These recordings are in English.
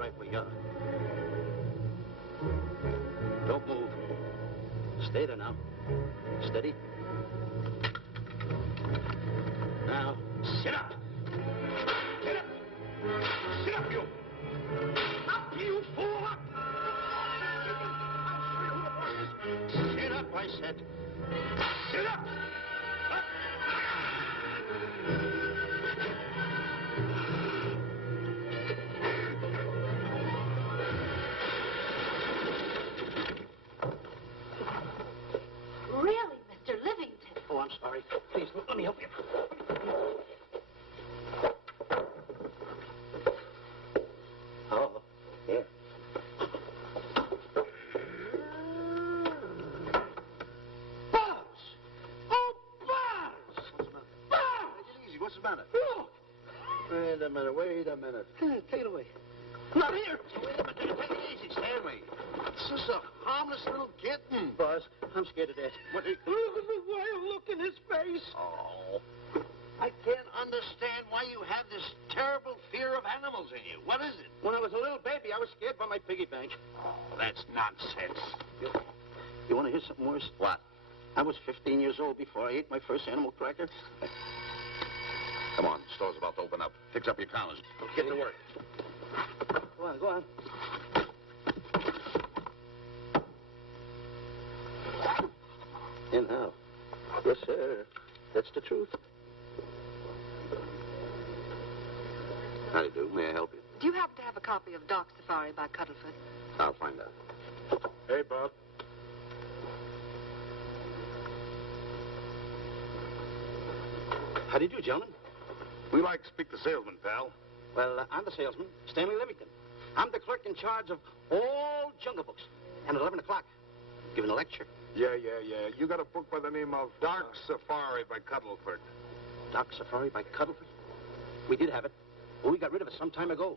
right where you are. Don't move. Stay there now. Steady. Now, sit up. Sit up. Sit up, you. Up, you fool, up. Sit up, I said. Sit up. Up. Really, Mr. Livington? Oh, I'm sorry. Please, let me help you. Oh, here. Buzz! Oh, Buzz! What's the matter? Buzz! Take it easy. What's the matter? Look! Wait a minute. Take it away. Not here! Wait a minute. Take it easy, Stanley. This is a harmless little kitten. Buzz, I'm scared to death. What? Look at the wild look in his face. Oh. I can't understand why you have this terrible fear of animals in you. What is it? When I was a little baby, I was scared by my piggy bank. Oh, that's nonsense. You want to hear something worse? What? I was 15 years old before I ate my first animal cracker. Come on, the store's about to open up. Fix up your counters. Get to work. Go on. And how? Yes, sir. That's the truth. How do you do? May I help you? Do you happen to have a copy of Dark Safari by Cuddlefoot? I'll find out. Hey, Bob. How do you do, gentlemen? We like to speak to salesman, pal. Well, I'm the salesman, Stanley Livington. I'm the clerk in charge of all Jungle Books. And at 11 o'clock, giving a lecture. Yeah. You got a book by the name of Dark Safari by Cuddlefoot. Dark Safari by Cuddlefoot? We did have it, but we got rid of it some time ago.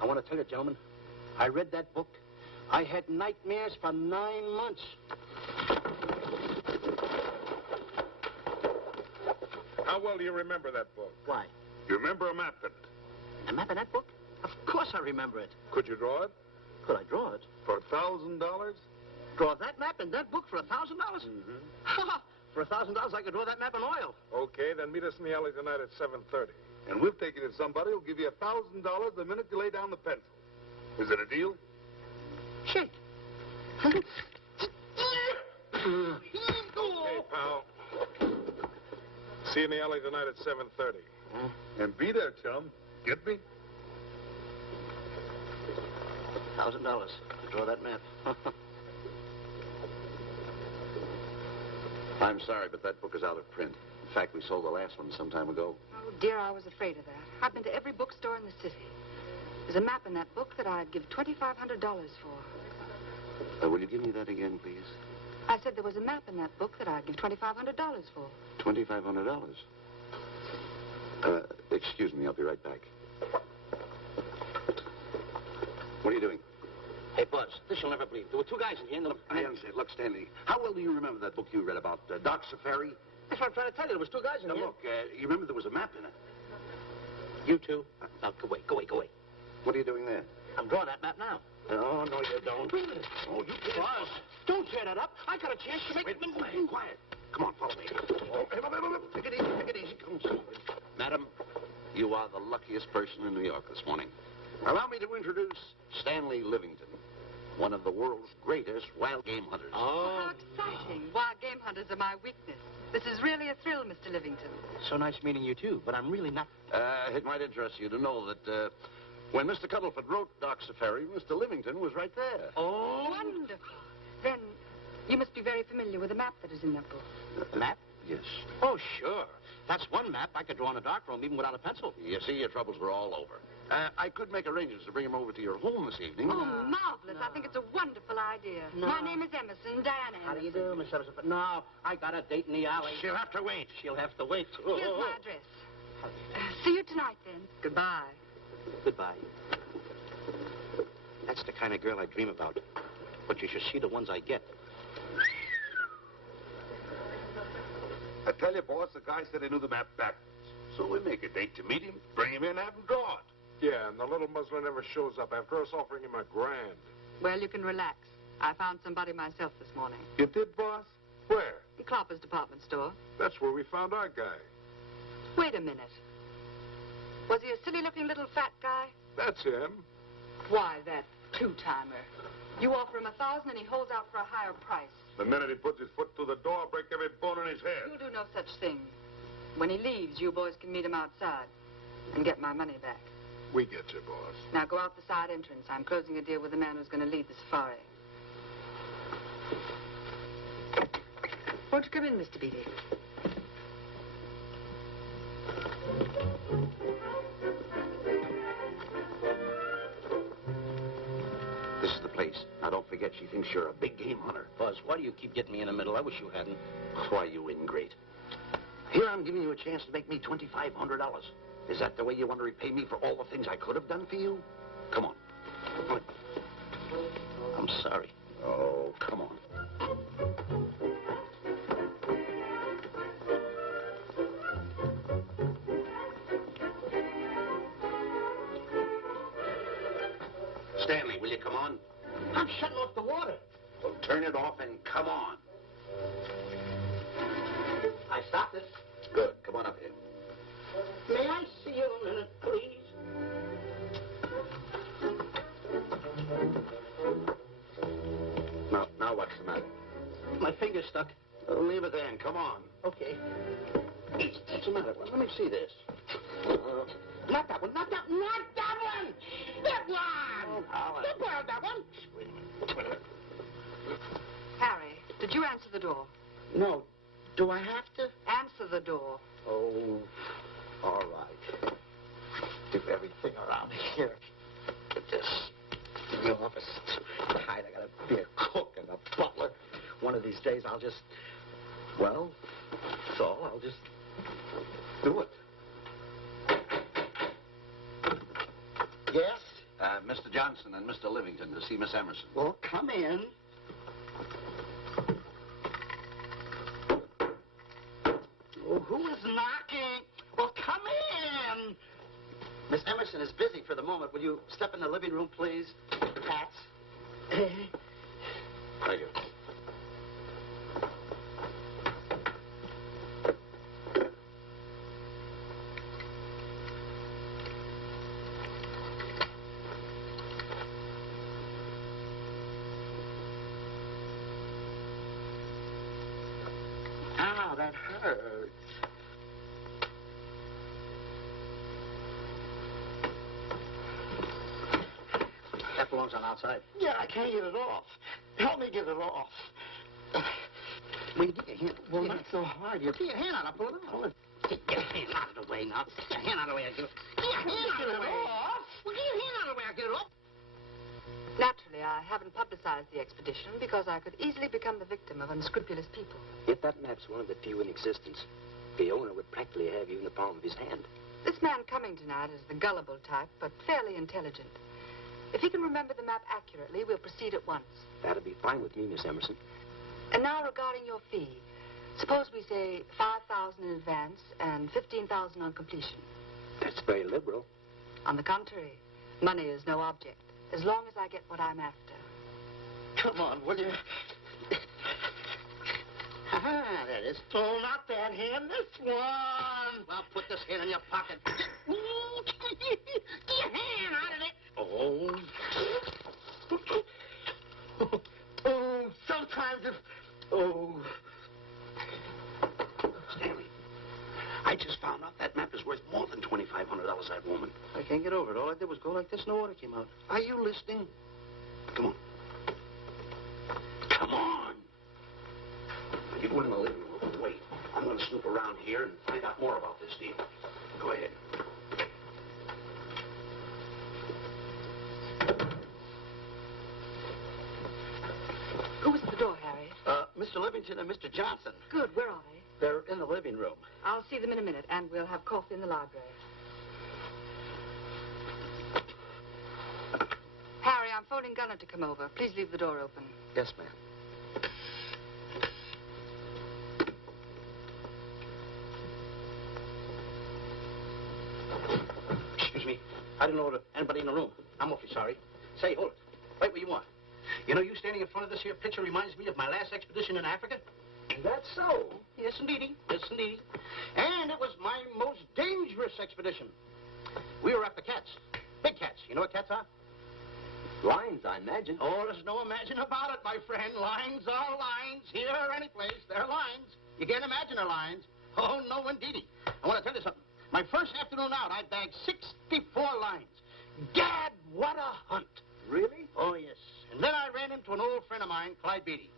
I want to tell you, gentlemen, I read that book. I had nightmares for 9 months. How well do you remember that book? Why? You remember a map in it? A map in that book? Of course I remember it. Could you draw it? Could I draw it? For $1,000? Draw that map in that book for $1,000? Mm-hmm. For $1,000, I could draw that map in oil. Okay, then meet us in the alley tonight at 7:30. And we'll take you to somebody who'll give you $1,000 the minute you lay down the pencil. Is it a deal? Shake. Okay, pal. See you in the alley tonight at 7:30. And be there, chum. Get me? $1,000 to draw that map. I'm sorry, but that book is out of print. In fact, we sold the last one some time ago. Oh, dear, I was afraid of that. I've been to every bookstore in the city. There's a map in that book that I'd give $2,500 for. Will you give me that again, please? I said there was a map in that book that I'd give $2,500 for. $2,500? Excuse me, I'll be right back. What are you doing? Hey, Buzz, this you'll never believe. There were two guys in here. I understand. Look, Stanley, how well do you remember that book you read about Dark Safari? That's what I'm trying to tell you. There was two guys in Now, here. look, you remember there was a map in it. You two. Now, go away. What are you doing there? I'm drawing that map now. Oh, no, you don't. Oh, you can't. Buzz, don't tear that up. I got a chance to make... Wait, quiet. Come on, follow me. Oh, take it easy. Come slowly. Madam, you are the luckiest person in New York this morning. Allow me to introduce Stanley Livington, one of the world's greatest wild game hunters. Oh, how exciting. Wild game hunters are my weakness. This is really a thrill, Mr. Livington. So nice meeting you, too, but I'm really not... It might interest you to know that when Mr. Cuddlefoot wrote Dark Safari, Mr. Livington was right there. Oh! Wonderful. Then you must be very familiar with the map that is in that book. The map? Yes. Oh, sure. That's one map I could draw in a darkroom even without a pencil. You see, your troubles were all over. I could make arrangements to bring him over to your home this evening. Oh, marvelous. I think it's a wonderful idea. No. My name is Emerson, Diana Emerson. How do you do, Miss Emerson? But no, I got a date in the alley. She'll have to wait. She'll have to wait. Here's my address. See you tonight, then. Goodbye. Goodbye. That's the kind of girl I dream about. But you should see the ones I get. I tell you, boss, the guy said he knew the map backwards. So we make a date to meet him, bring him in, have him draw it. Yeah, and the little muzzler never shows up after us offering him $1,000. Well, you can relax. I found somebody myself this morning. You did, boss? Where? In Clopper's department store. That's where we found our guy. Wait a minute. Was he a silly-looking little fat guy? That's him. Why, that two-timer. You offer him $1,000 and he holds out for a higher price. The minute he puts his foot through the door, I'll break every bone in his head. You'll do no such thing. When he leaves, you boys can meet him outside and get my money back. We get you, boss. Now go out the side entrance. I'm closing a deal with the man who's going to lead the safari. Won't you come in, Mr. Beatty? This is the place. Now, don't forget, she thinks you're a big game hunter. Buzz, why do you keep getting me in the middle? I wish you hadn't. Why, you ingrate. Here, I'm giving you a chance to make me $2,500. Is that the way you want to repay me for all the things I could have done for you? Come on. I'm sorry. Oh, come on. Stanley, will you come on? I'm shutting off the water. Well, turn it off and come on. I stopped it. Good. Come on up here. May I see you a minute, please? Now what's the matter? My finger's stuck. Leave it there and come on. Okay. What's the matter? Well, let me see this. Not that one. Not that one. Not that one. That one. Now, Don't borrow that one. wait a minute. Harry, did you answer the door? No. Do I have to? Answer the door. Oh, all right. Do everything around here. Get this in the office. Tight. I gotta be a cook and a butler. One of these days I'll just, well, that's all. I'll just do it. Yes? Mr. Johnson and Mr. Livington to see Miss Emerson. Well, come in. Oh, who is knocking? Well, come in. Miss Emerson is busy for the moment. Will you step in the living room, please? Hats. Thank you. Ow, that hurts. That belongs on outside. Yeah, I can't get it off. Help me get it off. Well, you get your hand. Well, not so hard. You Get your hand out. I'll pull it out. get your hand out of the way now. Get your hand out of the way. Get your hand out of the way. Well, get your hand out of the way. I'll get it off. Naturally, I haven't publicized the expedition because I could easily become the victim of unscrupulous people. If that map's one of the few in existence, the owner would practically have you in the palm of his hand. This man coming tonight is the gullible type, but fairly intelligent. If he can remember the map accurately, we'll proceed at once. That'll be fine with me, Miss Emerson. And now regarding your fee, suppose we say $5,000 in advance and $15,000 on completion. That's very liberal. On the contrary, money is no object, as long as I get what I'm after. Come on, will you? Ah, there it is. Oh, not that hand. This one. Well, put this hand in your pocket. Get your hand out of it. Oh. Oh, sometimes if... Oh. Stanley, I just found out that map is worth more than $2,500, that woman. I can't get over it. All I did was go like this and the water came out. Are you listening? Come on. Come on. Now, you go in the living room and wait. I'm going to snoop around here and find out more about this deal. Go ahead. Who was at the door, Harry? Mr. Livington and Mr. Johnson. Good, where are they? They're in the living room. I'll see them in a minute, and we'll have coffee in the library. Harry, I'm phoning Gunner to come over. Please leave the door open. Yes, ma'am. Excuse me. I didn't know there was anybody in the room. I'm awfully sorry. Say, hold it. Wait where you are. You know, you standing in front of this here picture reminds me of my last expedition in Africa. Is that so? Yes, indeedy. Yes, indeedy. And it was my most dangerous expedition. We were after cats. Big cats. You know what cats are? Lions, I imagine. Oh, there's no imagine about it, my friend. Lions are lions. Here or any place, they're lions. You can't imagine they're lions. Oh, no, indeedy. I want to tell you something. My first afternoon out, I bagged 64 lions. Gad, what a hunt. Really? Oh, yes. And then I ran into an old friend of mine, Clyde Beatty.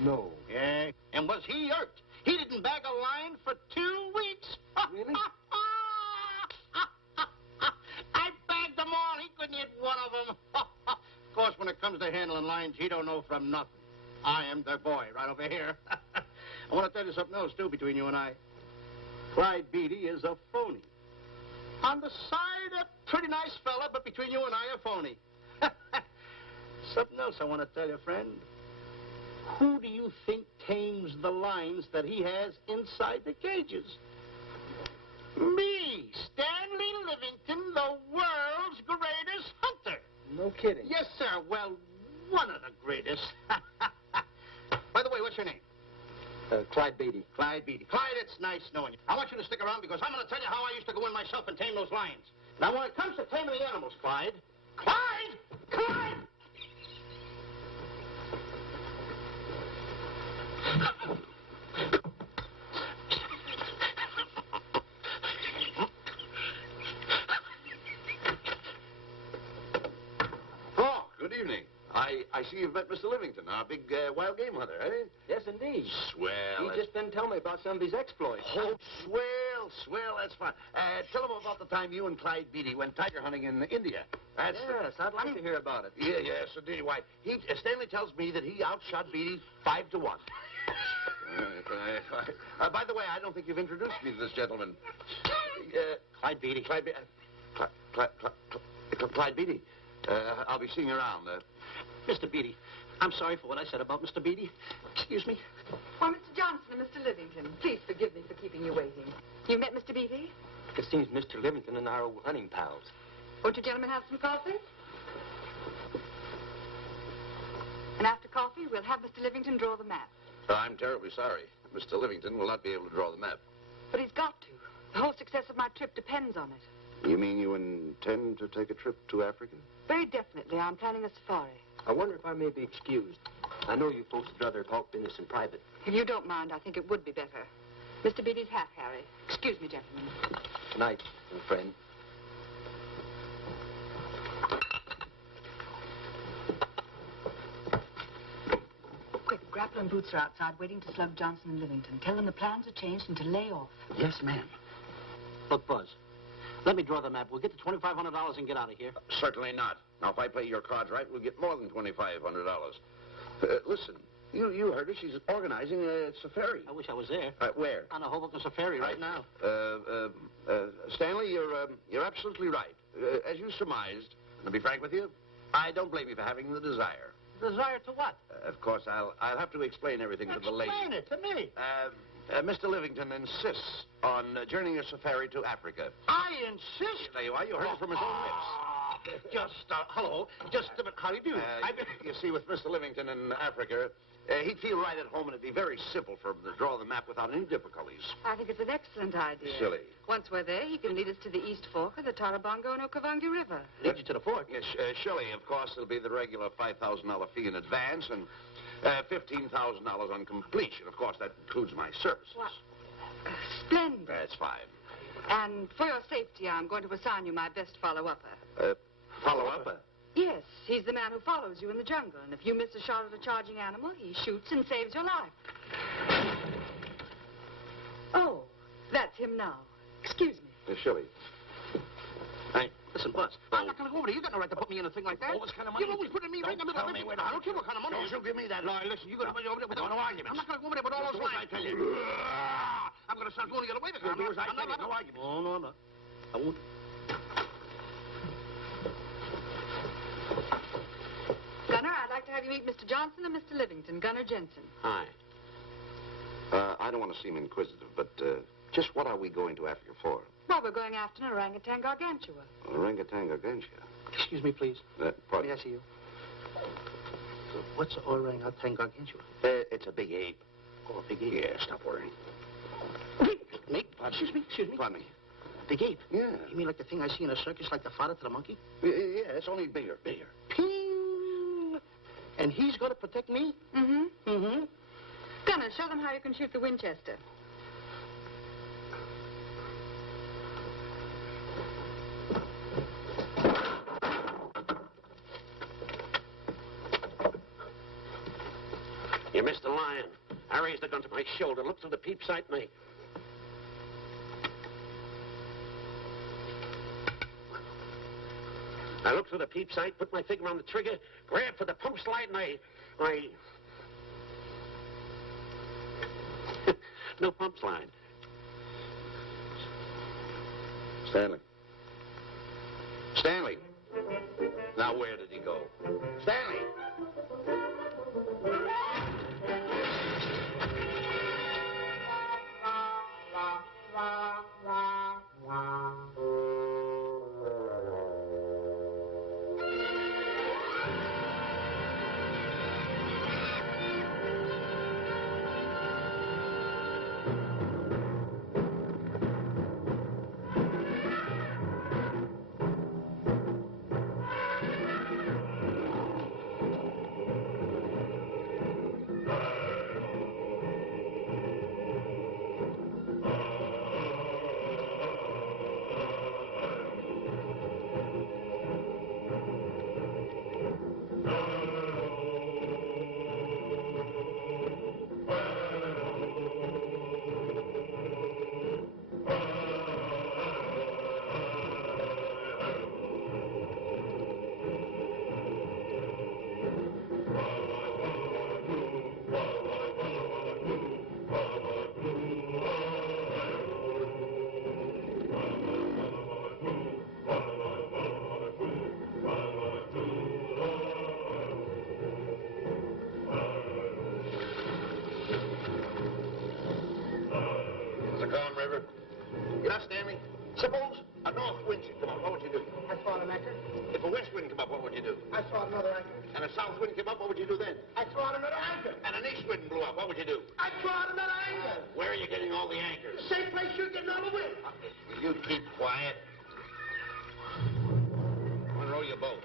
No. Yeah. And was he irked? He didn't bag a lion for 2 weeks. Really? I bagged them all. He couldn't hit one of them. Of course, when it comes to handling lions, he don't know from nothing. I am the boy right over here. I want to tell you something else, too, between you and I. Clyde Beatty is a phony. On the side, a pretty nice fella, but between you and I, a phony. Something else I want to tell you, friend. Who do you think tames the lions that he has inside the cages? Me, Stanley Livington, the world's greatest hunter. No kidding. Yes, sir. Well, one of the greatest. By the way, what's your name? Clyde Beatty. Clyde Beatty. Clyde, it's nice knowing you. I want you to stick around because I'm going to tell you how I used to go in myself and tame those lions. Now, when it comes to taming the animals, Clyde... Clyde! Clyde! Oh, good evening. I see you've met Mr. Livington, our big wild game hunter, eh? Yes, indeed. Swell. He just been telling me about some of his exploits. Oh, swell, that's fine. Tell him about the time you and Clyde Beatty went tiger hunting in India. Yes, I'd like to hear about it. Yes, indeed. Why, Stanley tells me that he outshot Beatty 5 to 1. By the way, I don't think you've introduced me to this gentleman. Clyde Beatty. Clyde Beatty. I'll be seeing you around. Mr. Beatty, I'm sorry for what I said about Mr. Beatty. Excuse me. Why, Mr. Johnson and Mr. Livington, please forgive me for keeping you waiting. You met Mr. Beatty? It seems Mr. Livington and I are old hunting pals. Won't you gentlemen have some coffee? And after coffee, we'll have Mr. Livington draw the map. I'm terribly sorry. Mr. Livington will not be able to draw the map. But he's got to. The whole success of my trip depends on it. You mean you intend to take a trip to Africa? Very definitely. I'm planning a safari. I wonder if I may be excused. I know you folks would rather talk business in private. If you don't mind, I think it would be better. Mr. Beatty's hat, Harry. Excuse me, gentlemen. Good night, old friend. Quick, Grapple and Boots are outside waiting to slug Johnson and Livington. Tell them the plans are changed and to lay off. Yes, ma'am. Look, Buzz, let me draw the map. We'll get the $2,500 and get out of here. Certainly not. Now, if I play your cards right, we'll get more than $2,500. Listen, you heard her. She's organizing a safari. I wish I was there. Where? On a Hoboken safari right now. Stanley, you're absolutely right. As you surmised, to be frank with you, I don't blame you for having the desire. Desire to what? Of course, I'll have to explain everything to the lady. Explain it to me. Mr. Livington insists on journeying a safari to Africa. I insist. There you are. You heard it from his own lips. Hello. Just a minute. How do you do? You see, with Mr. Livington in Africa, he'd feel right at home, and it'd be very simple for him to draw the map without any difficulties. I think it's an excellent idea. Silly. Once we're there, he can lead us to the East Fork of the Tarabongo and Okavango River. Lead you to the fort. Yes, surely, of course, there'll be the regular $5,000 fee in advance and $15,000 on completion. Of course, that includes my services. What? Splendid. That's fine. And for your safety, I'm going to assign you my best follow-upper. Follow-up? Yes, he's the man who follows you in the jungle. And if you miss a shot at a charging animal, he shoots and saves your life. Oh, that's him now. Excuse me. Surely. Hey, listen, Buzz. I'm not going to go over there. You got no right to put me in a thing like that. Oh, what kind of money? You're always putting me right in the middle of it. I don't care what kind of money. Don't you give me that. No, listen, you're going to put me over there with No arguments. I'm not going to go over there with all those lines. I tell you. I'm going to start going the other way. You'll do as I tell you. No arguments. No, I'm not. I won't. Gunner, I'd like to have you meet Mr. Johnson and Mr. Livington, Gunner Jensen. Hi. I don't want to seem inquisitive, but Just what are we going to after for? Well, we're going after an orangutan gargantua. Orangutan gargantua. Excuse me, please. Pardon? May I see you? What's orangutan gargantua? It's a big ape. Oh, a big ape. Yeah, stop worrying. Me? Excuse me. Pardon me. Big ape? Yeah. You mean like the thing I see in a circus, like the father to the monkey? Yeah, it's only bigger. Ping! And he's going to protect me? Mm-hmm. Mm-hmm. Gunner, show them how you can shoot the Winchester. You missed the lion. I raised the gun to my shoulder, looked through the peep sight, and I looked through the peep sight, put my finger on the trigger, grabbed for the pump slide, and I... No pump slide. Stanley. Stanley. Now, where did he go? Stanley! You know, Stanley, suppose a north wind should come up, what would you do? I thought an anchor. If a west wind come up, what would you do? I thought another anchor. And a south wind came up, what would you do then? I thought another anchor. And an east wind blew up, what would you do? I thought another anchor. Where are you getting all the anchors? Same place you're getting all the wind. Will you keep quiet? Unroll your boat.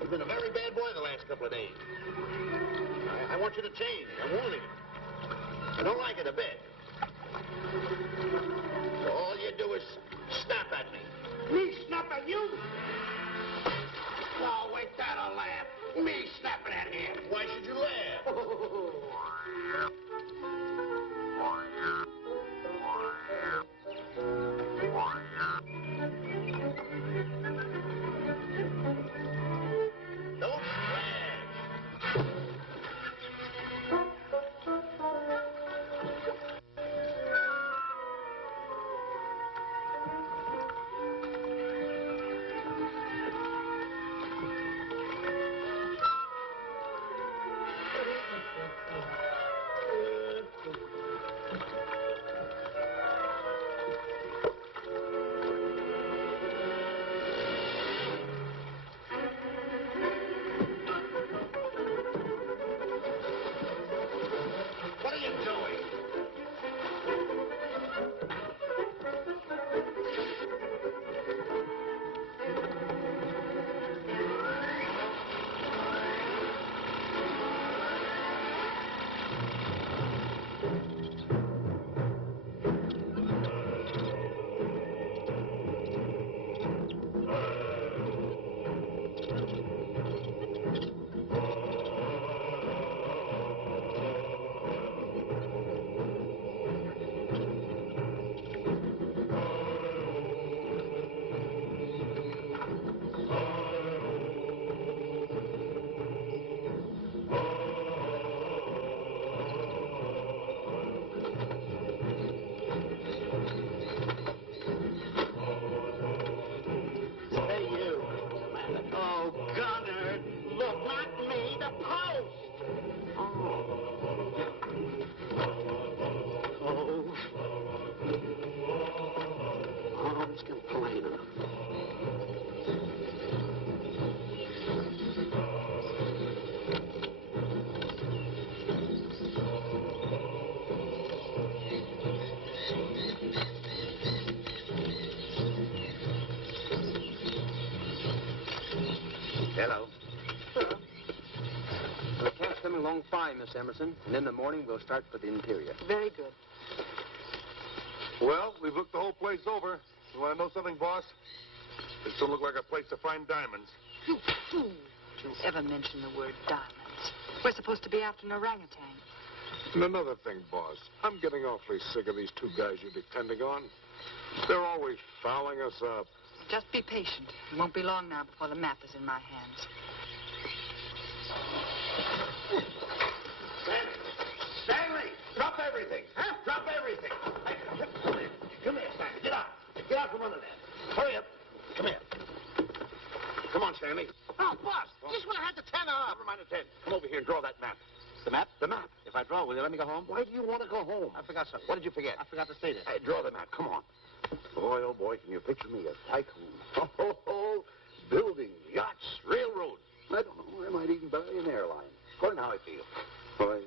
You've been a very bad boy the last couple of days. I want you to change. I'm warning you. I don't like it a bit. So all you do is snap at me. Me snap at you? Oh, wait, that'll laugh. Me snapping at him. Why should you laugh? Don't laugh. Miss Emerson, and in the morning we'll start for the interior. Very good. Well, we've looked the whole place over. You want to know something, boss? This don't look like a place to find diamonds. You fool. Don't you ever mention the word diamonds. We're supposed to be after an orangutan. And another thing, boss. I'm getting awfully sick of these two guys you're depending on. They're always fouling us up. Just be patient. It won't be long now before the map is in my hands. Stanley! Drop everything! Huh? Drop everything! Hey, come here. Come here, Stanley. Get out. Get out from under there. Hurry up. Come here. Come on, Stanley. Oh, boss, just when I had the 10 off. Never mind the 10. Come over here and draw that map. The map? The map. If I draw, will you let me go home? Why do you want to go home? I forgot something. What did you forget? I forgot to say this. Hey, draw the map. Come on. Boy, oh, boy, can you picture me a tycoon? Oh, building yachts, railroads. I don't know. I might even buy an airline. According to how I feel. Boy,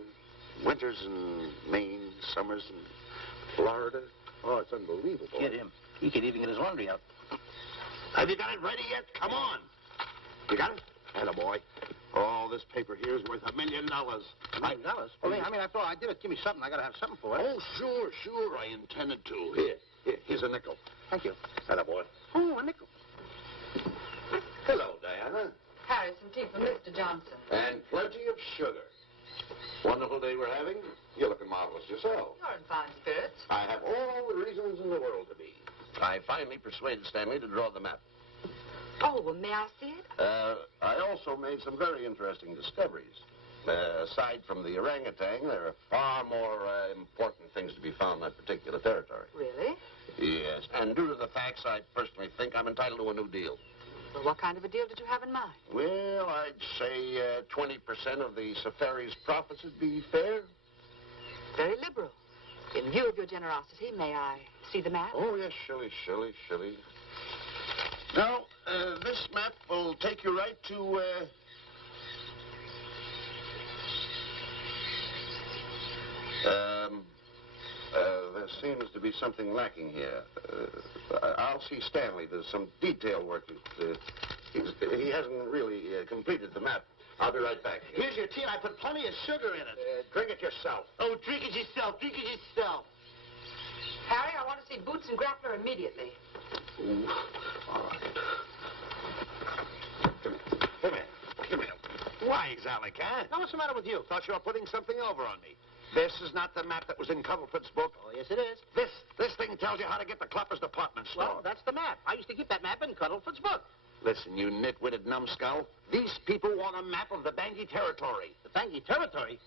winters in Maine, summers in Florida. Oh, it's unbelievable. Get him. He could even get his laundry out. Have you got it ready yet? Come on. You got it? Attaboy. Oh, this paper here is worth $1 million. $1 million? Well, I mean, after all, I did it. Give me something. I got to have something for it. Oh, sure. I intended to. Here's a nickel. Thank you. Attaboy. Oh, a nickel. Hello, Diana. Harry, some tea for Mr. Johnson. And plenty of sugar. Wonderful day we're having. You're looking marvelous yourself. You're in fine spirits. I have all the reasons in the world to be. I finally persuaded Stanley to draw the map. Oh, well, may I see it? I also made some very interesting discoveries. Aside from the orangutan, there are far more important things to be found in that particular territory. Really? Yes, and due to the facts, I personally think I'm entitled to a new deal. Well, what kind of a deal did you have in mind? Well, I'd say 20% of the safari's profits would be fair. Very liberal. In view of your generosity, may I see the map? Oh, yes, Shirley. Now, this map will take you right to, there seems to be something lacking here. I'll see Stanley. There's some detail work. He hasn't really completed the map. I'll be right back. Here's your tea, and I put plenty of sugar in it. Drink it yourself. Oh, drink it yourself. Harry, I want to see Boots and Grappler immediately. Ooh, all right. Come here. Why, Alec, huh? Now, what's the matter with you? Thought you were putting something over on me. This is not the map that was in Cuddlefoot's book. Oh, yes, it is. This thing tells you how to get to Clopper's department store. Well, that's the map. I used to keep that map in Cuddlefoot's book. Listen, you nitwitted numbskull. These people want a map of the Bangui territory. The Bangui territory?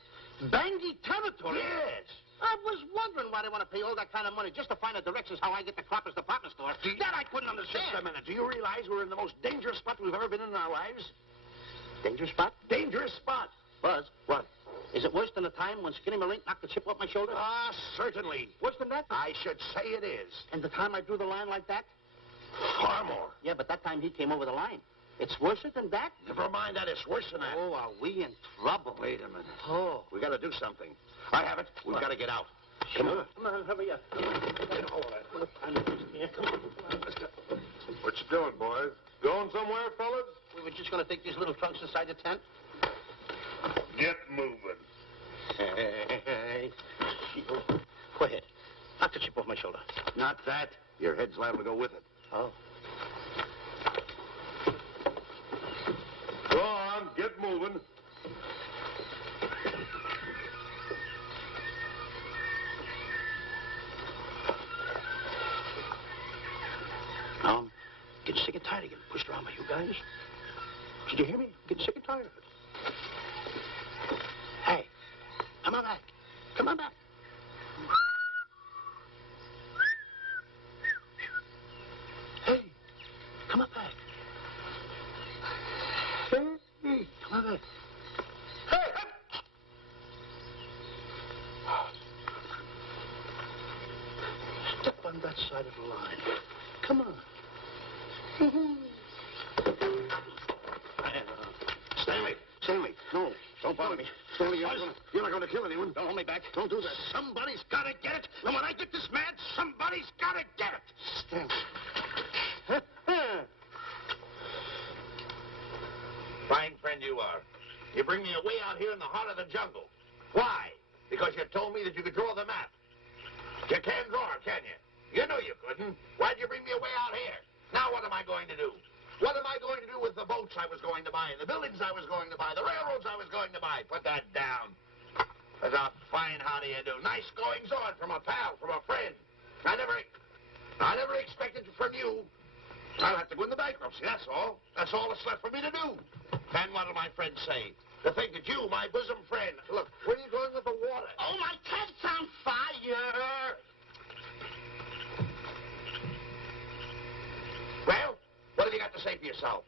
Bangui territory? Yes. I was wondering why they want to pay all that kind of money just to find the directions how I get to Clopper's department store. That I couldn't understand. Just a minute. Do you realize we're in the most dangerous spot we've ever been in our lives? Dangerous spot? Dangerous spot. Buzz. What? Is it worse than the time when Skinny Marink knocked the chip off my shoulder? Ah, certainly. Worse than that? I should say it is. And the time I drew the line like that? Far more. Yeah, but that time he came over the line. It's worse than that? Never mind that. It's worse than that. Oh, are we in trouble? Wait a minute. Oh. We got to do something. I have it. We've got to get out. Come on. Come on, hurry up. What time is it here? Come on. Let's go. What you doing, boys? Going somewhere, fellas? We were just going to take these little trunks inside the tent. Get moving. Hey. Go ahead. Knock the chip off my shoulder. Not that. Your head's liable to go with it. Oh. Go on, get moving. I'm getting sick and tired of getting pushed around by you guys. Did you hear me? Getting sick and tired of it. Hey, come on back. Come on back. Hey, come on back. Hey, come on back. Hey! Step on that side of the line. Come on. Stanley, no. Don't bother me. Stanley, you're not going to kill anyone. Don't hold me back. Don't do that. Somebody's got to get it. And when I get this mad, somebody's got to get it. Stanley. Fine friend you are. You bring me away out here in the heart of the jungle. Why? Because you told me that you could draw the map. You can't draw, can you? You knew you couldn't. Why'd you bring me away out here? Now what am I going to do? What am I going to do with the boats I was going to buy, the buildings I was going to buy, the railroads I was going to buy? Put that down. That's a fine how do you do. Nice goings on from a pal, from a friend. I never expected from you. I'll have to go into bankruptcy, that's all. That's all that's left for me to do. And what do my friends say? To think that you, my bosom friend... Look, where are you going with the water? Oh, my cat's on fire! Well, what have you got to say for yourself?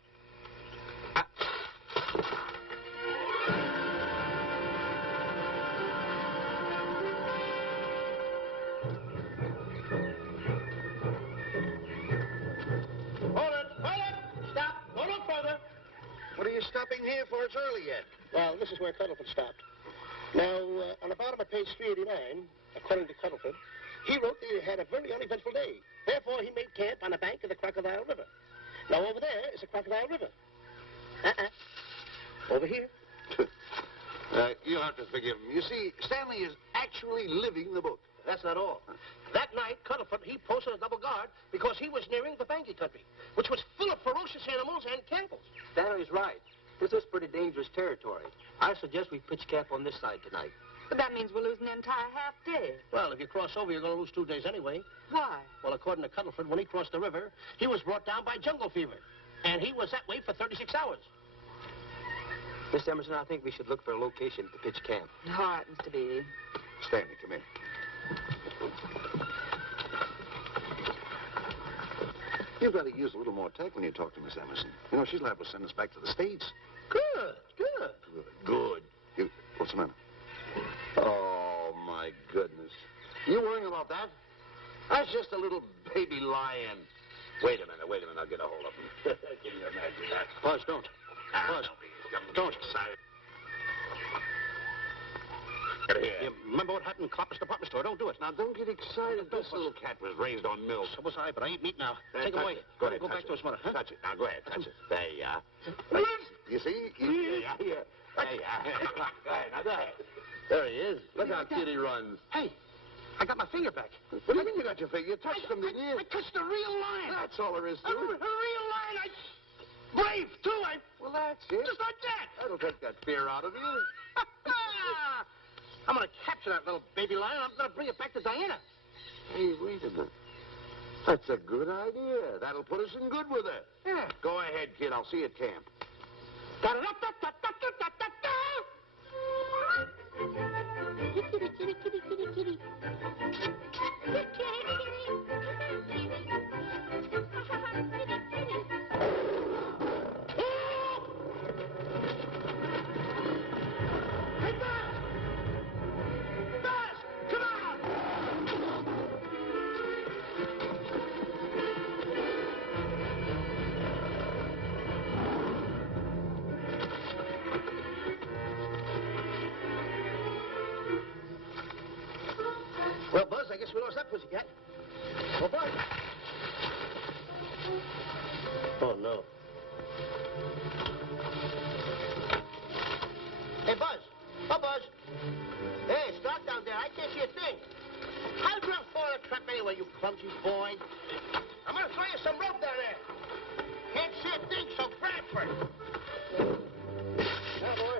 Hold it! Stop! Go no further! What are you stopping here for? It's early yet. Well, this is where Cuddlefoot stopped. Now, on the bottom of page 389, according to Cuddlefoot, he wrote that he had a very uneventful day. Therefore, he made camp on the bank of the Crocodile River. Now, over there is the Crocodile River. Over here. You'll have to forgive him. You see, Stanley is actually living the book. That's not all. That night, Cuddlefoot, he posted a double guard because he was nearing the Banky country, which was full of ferocious animals and cannibals. Stanley's right. This is pretty dangerous territory. I suggest we pitch camp on this side tonight. But that means we'll lose an entire half day. Well, if you cross over, you're going to lose 2 days anyway. Why? Well, according to Cuddlefoot, when he crossed the river, he was brought down by jungle fever. And he was that way for 36 hours. Miss Emerson, I think we should look for a location to pitch camp. All right, Mr. Beebe. Stanley, come in. You've got to use a little more tact when you talk to Miss Emerson. You know, she's liable to send us back to the States. Good. What's the matter? Oh, my goodness. You worrying about that? That's just a little baby lion. Wait a minute. I'll get a hold of him. Can you imagine that? Buzz, don't. Buzz, don't. Excited. Get here. You remember what happened in Copper's department store? Don't do it. Now, don't get excited. This little cat was raised on milk. So was I, but I ain't meat now. Take him away. Go ahead. Go back to his mother. Huh? Touch it. Now, go ahead. Touch it. There you are. You see? Yeah. There you are. Go ahead. Now, go ahead. There he is. Look how cute he runs. Hey, I got my finger back. What do you mean you got your finger? You touched him, didn't you? I touched a real lion. That's all there is to A it. real lion. Brave, too. Well, that's it. Just like that. That'll take that fear out of you. I'm going to capture that little baby lion. I'm going to bring it back to Diana. Hey, wait a minute. That's a good idea. That'll put us in good with her. Yeah. Go ahead, kid. I'll see you at camp. Well, Buzz, I guess we lost that pussycat. Well, Buzz. Oh, no. Hey, Buzz. Oh, Buzz. Hey, stop down there. I can't see a thing. How'd you fall in a trap anyway, you clumsy boy? I'm going to throw you some rope down there. Can't see a thing, so grab for it. Now, boy.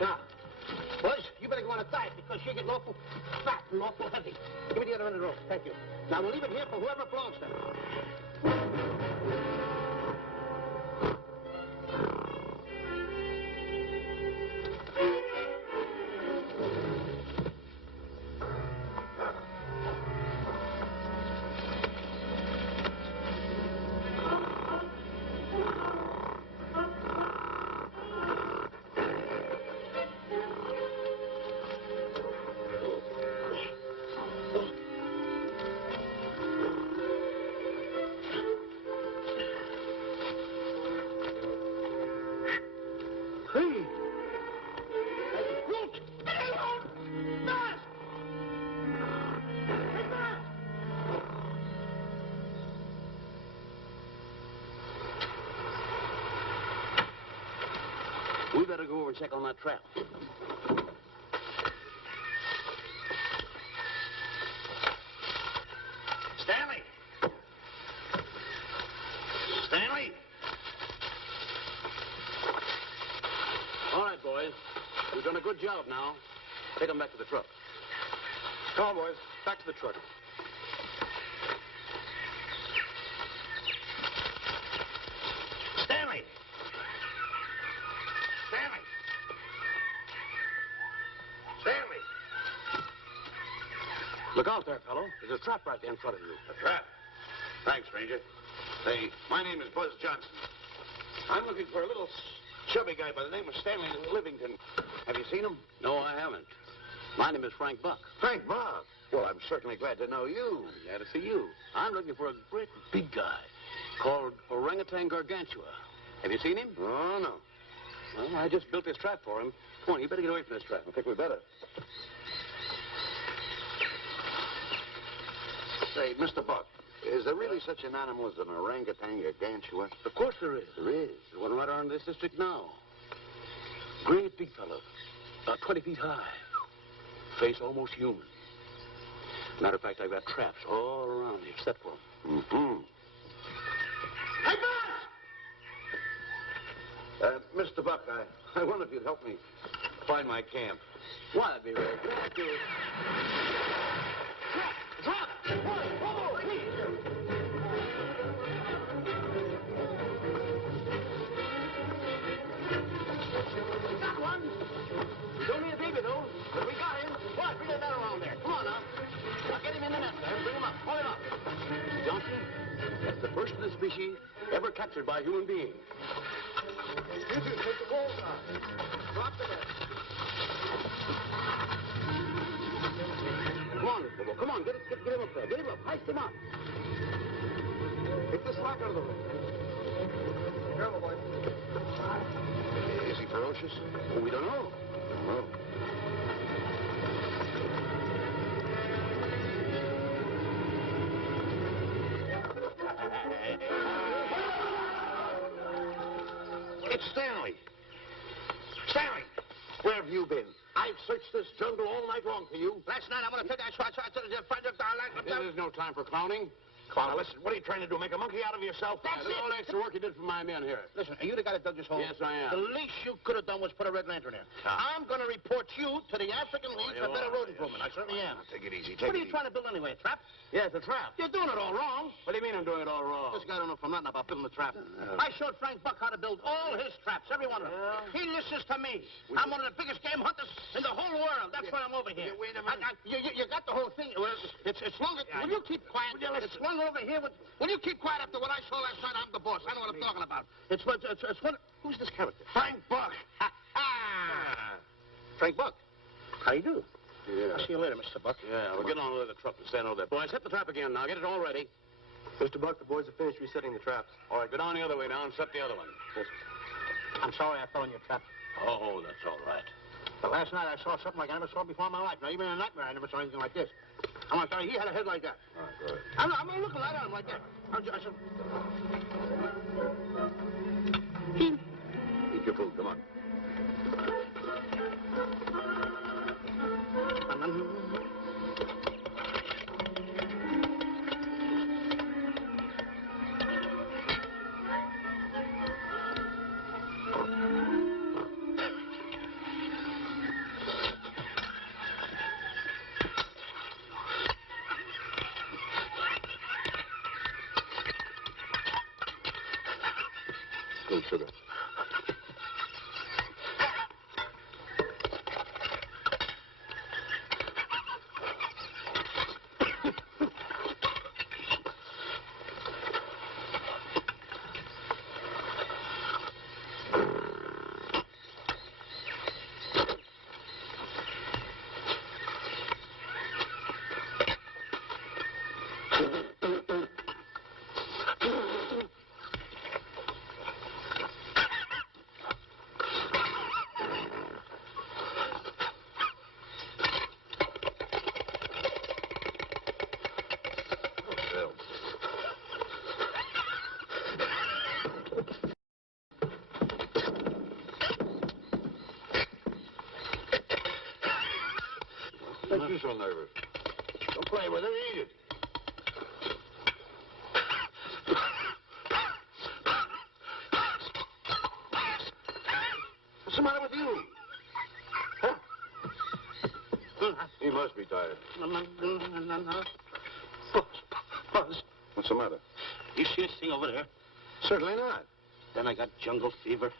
Now, boys, you better go on a diet because you're getting awful fat and awful heavy. Give me the other end of the rope. Thank you. Now, we'll leave it here for whoever belongs to it. better go over and check on that trap. Stanley! Stanley! All right, boys. You've done a good job now. Take them back to the truck. Come on, boys. Back to the truck. Stanley! Stanley! Stanley! Look out there, fellow. There's a trap right there in front of you. A trap? Thanks, Ranger. Hey, my name is Buzz Johnson. I'm looking for a little chubby guy by the name of Stanley Livington. Have you seen him? No, I haven't. My name is Frank Buck. Frank Buck? Well, I'm certainly glad to know you. Glad to see you. I'm looking for a great big guy called Orangutan Gargantua. Have you seen him? Oh, no. Well, I just built this trap for him. Come on, you better get away from this trap. I think we better. Say, Mr. Buck, is there really such an animal as an orangutan gargantua? Of course there is. There is? There's one right around this district now. Great big fellow. About 20 feet high. Face almost human. Matter of fact, I've got traps all around here set for him. Mm-hmm. Hey, Buzz! Mr. Buck, I wonder if you'd help me find my camp. Why, I'd be very glad to. Drop! Whoa, please! Got one. He's only a baby, though. But we got him. What? Bring that man around there. Come on, now. Now, get him in the net there. Bring him up. Pull him up. Johnson, that's the first of the species ever captured by a human being. You two, take the balls out. Drop the net. Come on, Bobo. Come on. Get him up there. Get him up. Heist him up. Take the slack out of the way. Careful, boy. Is he ferocious? Oh, we don't know. Don't know. It's Stanley. Stanley, where have you been? I've searched this jungle all night long for you. Last night, I want to take that shot. There's no time for clowning. Now, listen, what are you trying to do? Make a monkey out of yourself? That's it. All the extra work you did for my men here. Listen, are you the guy that dug this hole? Yes, I am. The least you could have done was put a red lantern there. I'm going to report you to the African League for better road improvement. I certainly am. Take it easy. What are you trying to build anyway, a trap? Yes, a trap. You're doing it all wrong. What do you mean I'm doing it all wrong? This guy don't know from nothing about building a trap. I showed Frank Buck how to build all his traps, every one of them. He listens to me. I'm one of the biggest game hunters in the whole world. That's why I'm over here. Wait a minute. You got the whole thing. Well, it's longer. Will you keep quiet? It's longer over here. Will you keep quiet after what I saw last night? I'm the boss. I know what I'm talking about. It's one. Who's this character? Frank Buck. Frank Buck. How you do? Yeah. I'll see you later, Mr. Buck. Yeah, we'll get on with the truck and stand over there. Boys, set the trap again now. Get it all ready. Mr. Buck, the boys have finished resetting the traps. All right, go down the other way now and set the other one. Yes. I'm sorry I fell in your trap. Oh, that's all right. But last night I saw something like I never saw before in my life. Now, even in a nightmare, I never saw anything like this. I'm going to tell you, he had a head like that. All right, go ahead. I'm going to look right at him like that. I said... Eat your food, come on. Good sugar. makes you so nervous? Don't play with it. Eat it. What's the matter with you? Huh? He must be tired. Buzz. What's the matter? You see this thing over there? Certainly not. Then I got jungle fever.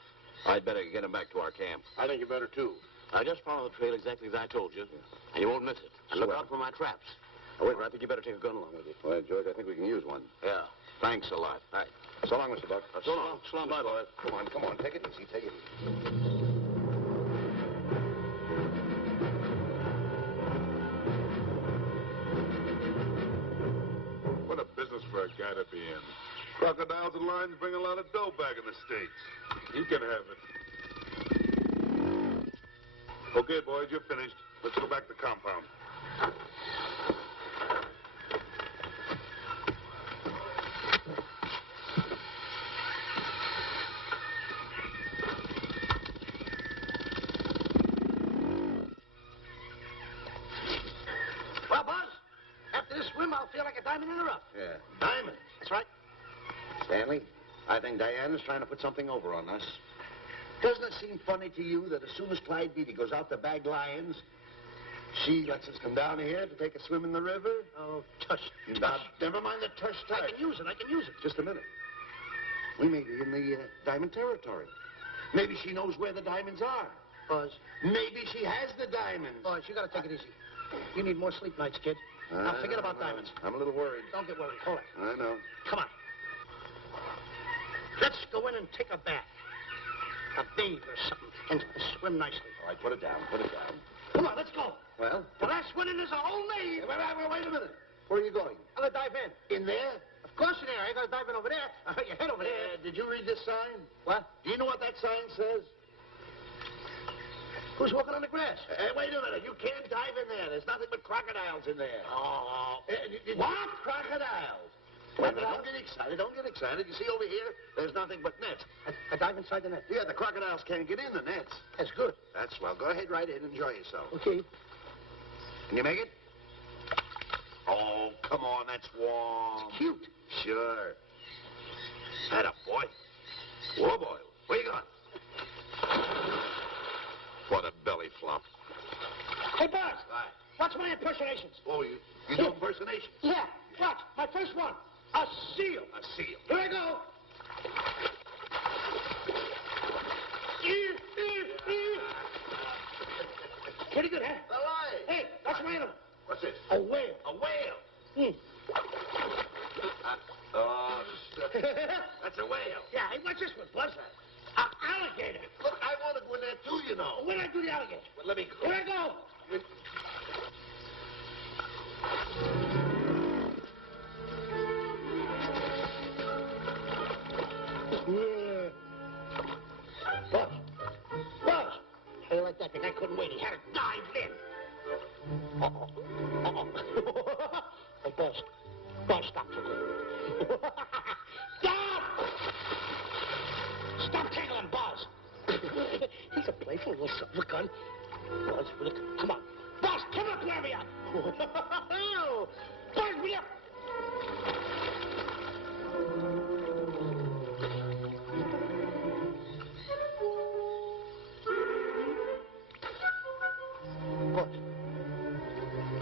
I'd better get him back to our camp. I think you better, too. I just follow the trail exactly as I told you, and you won't miss it. And look out for my traps. Oh, wait, I think you better take a gun along with you. Well, George, I think we can use one. Yeah. Thanks a lot. All right. So long, Mr. Buck. So long. So long, bye, boys. Come on. Take it easy. Take it easy. What a business for a guy to be in. Crocodiles and lions bring a lot of dough back in the States. You can have it. Okay, boys, you're finished. Let's go back to the compound. Well, Buzz, after this swim, I'll feel like a diamond in the rough. Yeah. Diamond. That's right. Stanley, I think Diana's trying to put something over on us. Doesn't it seem funny to you that as soon as Clyde Beatty goes out to bag lions, she lets us come down here to take a swim in the river? Oh, tush. Now, never mind the tush. I can use it. Just a minute. We may be in the diamond territory. Maybe she knows where the diamonds are. Buzz. Maybe she has the diamonds. Buzz, you gotta take it easy. You need more sleep nights, kid. Now, forget about diamonds. I'm a little worried. Don't get worried. Hold it. I know. Come on. Let's go in and take a bath. A bathe or something. And swim nicely. All right, put it down. Come on, let's go. Well? The last one in is a whole name. Wait a minute. Where are you going? I'm gonna dive in. In there? Of course in there. I ain't gonna dive in over there. You head over there. Did you read this sign? What? Do you know what that sign says? Who's walking on the grass? Wait a minute. You can't dive in there. There's nothing but crocodiles in there. Oh. What? Crocodiles? Wait a minute. Don't get excited. You see over here, there's nothing but nets. I dive inside the net. Yeah, the crocodiles can't get in the nets. That's good. That's well. Go ahead right in. Enjoy yourself. Okay. Can you make it? Oh, come on. That's warm. It's cute. Sure. Atta boy. Whoa, boy. Where you going? What a belly flop. Hey, Buzz. Watch my impersonations. Oh, you do impersonations? Yeah. Watch. My first one. A seal. A seal. Here I go. Pretty good, huh? A lion. Hey, that's my animal. What's this? A whale. A whale. That's a whale. Yeah, hey, what's this one, Buzz? An alligator. Look, I want to go in there too, you know. Where'd I do the alligator? Well, let me go. Here I go. Buzz. How you like that? The guy couldn't wait. He had to dive in. Hey, Buzz. Buzz, stop for good. Stop! Stop tackling Buzz. He's a playful little son of a gun. Buzz, will you come on. Buzz, come up, wherever you are. Buzz, will you?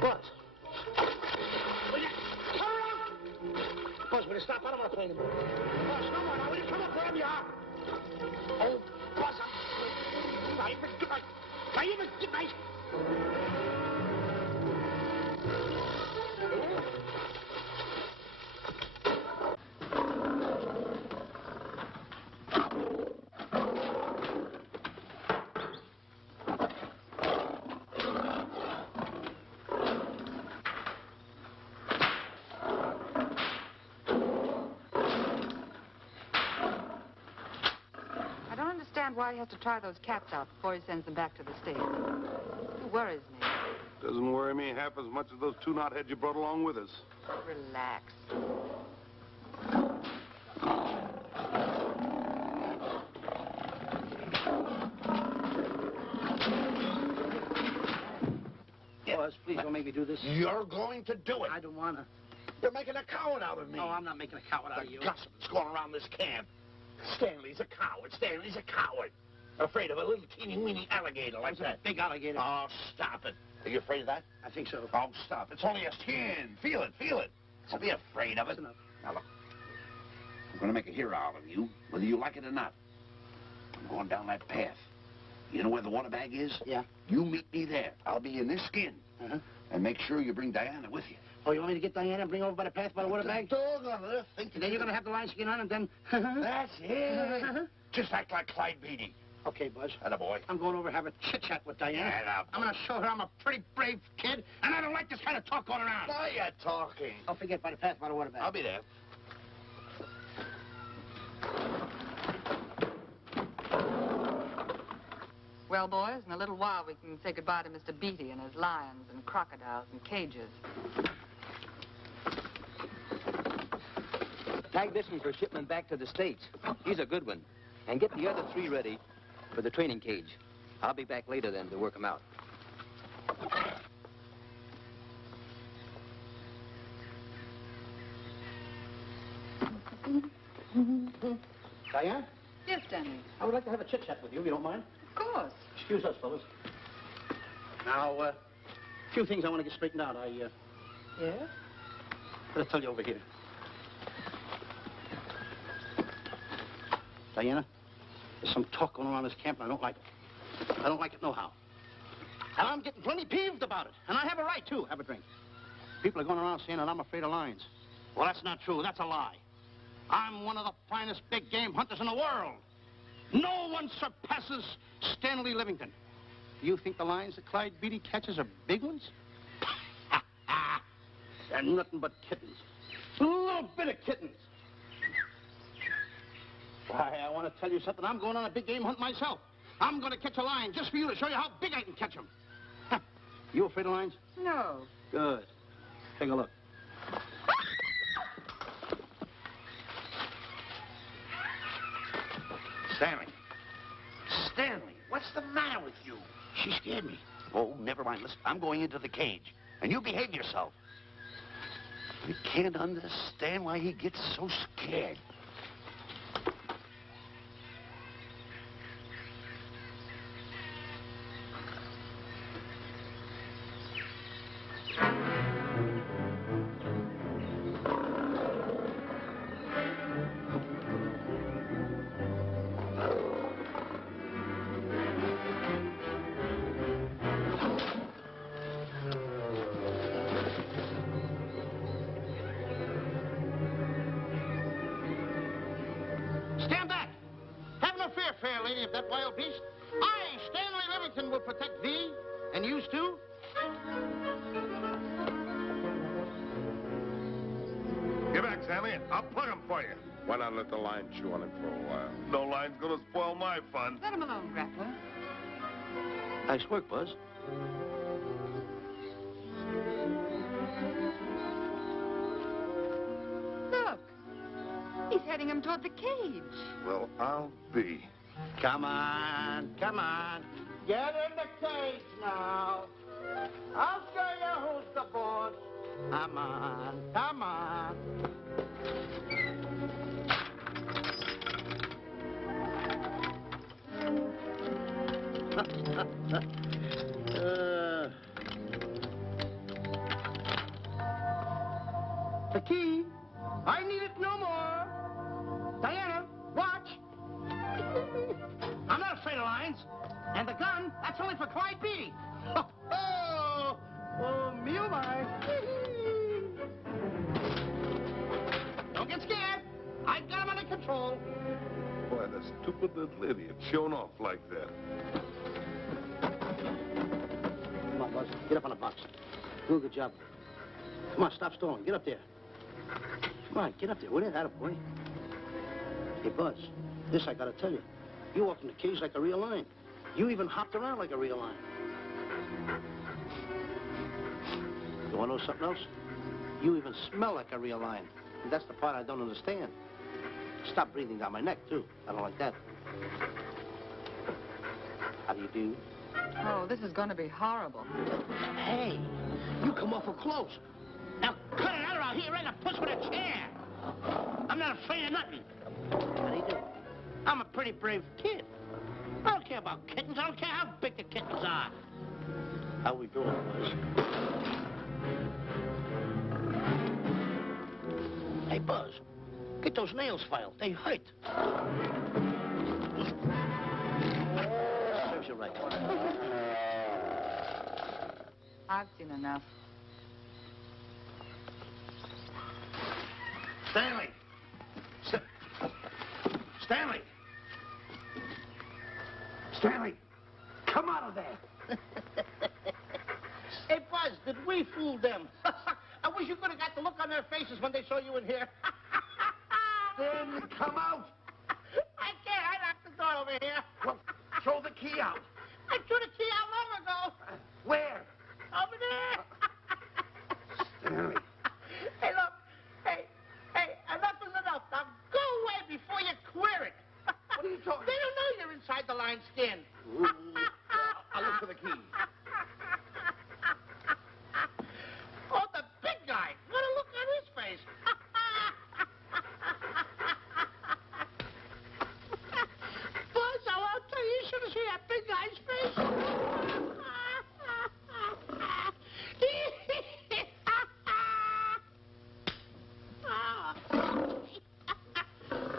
Buzz. Will you come up? Buzz, will you stop? I don't want to play anymore. Buzz, come on now. Will you come up wherever you are? Oh, Buzz, I'm not even good. Not even good. Why he has to try those cats out before he sends them back to the States. It worries me. Doesn't worry me half as much as those two knotheads you brought along with us. Relax. Buzz. Please don't make me do this. You're going to do it. I don't want to. You're making a coward out of me. Oh, I'm not making a coward out of you. The gossip that's going around this camp. Stanley's a coward. Stanley's a coward. Afraid of a little teeny-weeny alligator like that. Big alligator. Oh, stop it. Are you afraid of that? I think so. Oh, stop. It's only a skin. Feel it, feel it. Don't be afraid of it. That's enough. Now, look. I'm going to make a hero out of you, whether you like it or not. I'm going down that path. You know where the water bag is? Yeah. You meet me there. I'll be in this skin. Uh-huh. And make sure you bring Diana with you. Oh, you want me to get Diana and bring her over by the path by the water bag? Doggone it. Think And then you're going to have the lion skin on and then... That's it. Just act like Clyde Beatty. Okay, Buzz. Attaboy. I'm going over to have a chit-chat with Diana. Attaboy. I'm going to show her I'm a pretty brave kid, and I don't like this kind of talk going around. Now you're talking. Don't forget by the path by the water bag. I'll be there. Well, boys, in a little while we can say goodbye to Mr. Beatty and his lions and crocodiles and cages. Tag this one for shipment back to the States. He's a good one. And get the other 3 ready for the training cage. I'll be back later then to work them out. Diana, Yes, Stanley. I would like to have a chit-chat with you, if you don't mind. Of course. Excuse us, fellas. Now, a few things I want to get straightened out. Yes? Gotta tell you over here. Diana, there's some talk going around this camp, and I don't like it. I don't like it nohow. And I'm getting plenty peeved about it. And I have a right, too. Have a drink. People are going around saying that I'm afraid of lions. Well, that's not true. That's a lie. I'm one of the finest big game hunters in the world. No one surpasses Stanley Livington. Do you think the lions that Clyde Beatty catches are big ones? They're nothing but kittens. A little bit of kittens. Why, I want to tell you something. I'm going on a big game hunt myself. I'm going to catch a lion just for you to show you how big I can catch him. You afraid of lions? No. Good. Take a look. Stanley. Stanley, what's the matter with you? She scared me. Oh, never mind. Listen, I'm going into the cage. And you behave yourself. I can't understand why he gets so scared. Stand back! Have no fear, fair lady of that wild beast. I, Stanley Livington, will protect thee, and yous too. Get back, Stanley. I'll plug him for you. Why not let the lion chew on him for a while? No lion's gonna spoil my fun. Let him alone, Grappler. Nice work, Buzz. Look. He's heading him toward the cage. Well, I'll be. Come on, come on. Get in the cage now. I'll show you who's the boss. Come on, come on. The key. I need it no more. Diana, watch. I'm not afraid of lions. And the gun, that's only for Clyde Beatty. Oh, me oh my. Don't get scared. I got him under control. Boy, the stupid little idiot showing off like that. Come on, Buzz. Get up on the box. Do a good job. Come on, stop stalling. Get up there. Come on, get up there, will you? Attaboy. Hey, Buzz, this I gotta tell you. You walked in the cage like a real lion. You even hopped around like a real lion. You wanna know something else? You even smell like a real lion. And that's the part I don't understand. Stop breathing down my neck, too. I don't like that. How do you do? Oh, this is going to be horrible. Hey, You come awful close. Now cut it out or I'll hit you right in the puss with a chair. I'm not afraid of nothing. How do you do? I'm a pretty brave kid. I don't care about kittens. I don't care how big the kittens are. How we doing, boys? Hey, Buzz, get those nails filed. They hurt. Serves you right. I've seen enough. Stanley! Stanley! Stanley! Come out of there! Hey, Buzz, did we fool them? I wish you could have got the look on their faces when they saw you in here. Stanley, come out. I can't. I locked the door over here. Well, throw the key out. I threw the key out long ago. Where? Over there. Stanley. Hey, look. Hey, enough is enough. Now go away before you queer it. What are you talking? They don't know you're inside the lion's skin. I'll look for the key. Oh, the big guy. What a look on his face. Buzz, I'll tell you, you should have seen that big guy's face.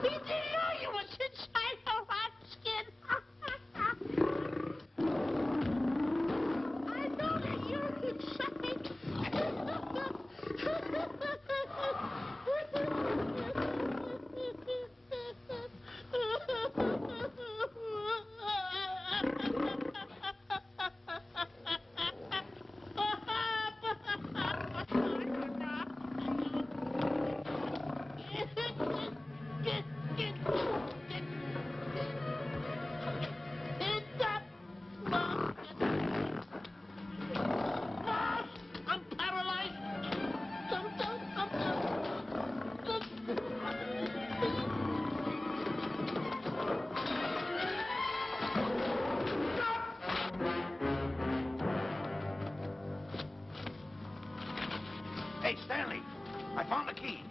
He didn't know you was inside the lion's skin. I know that you're inside. I'm paralyzed. Hey, Stanley, I found the key.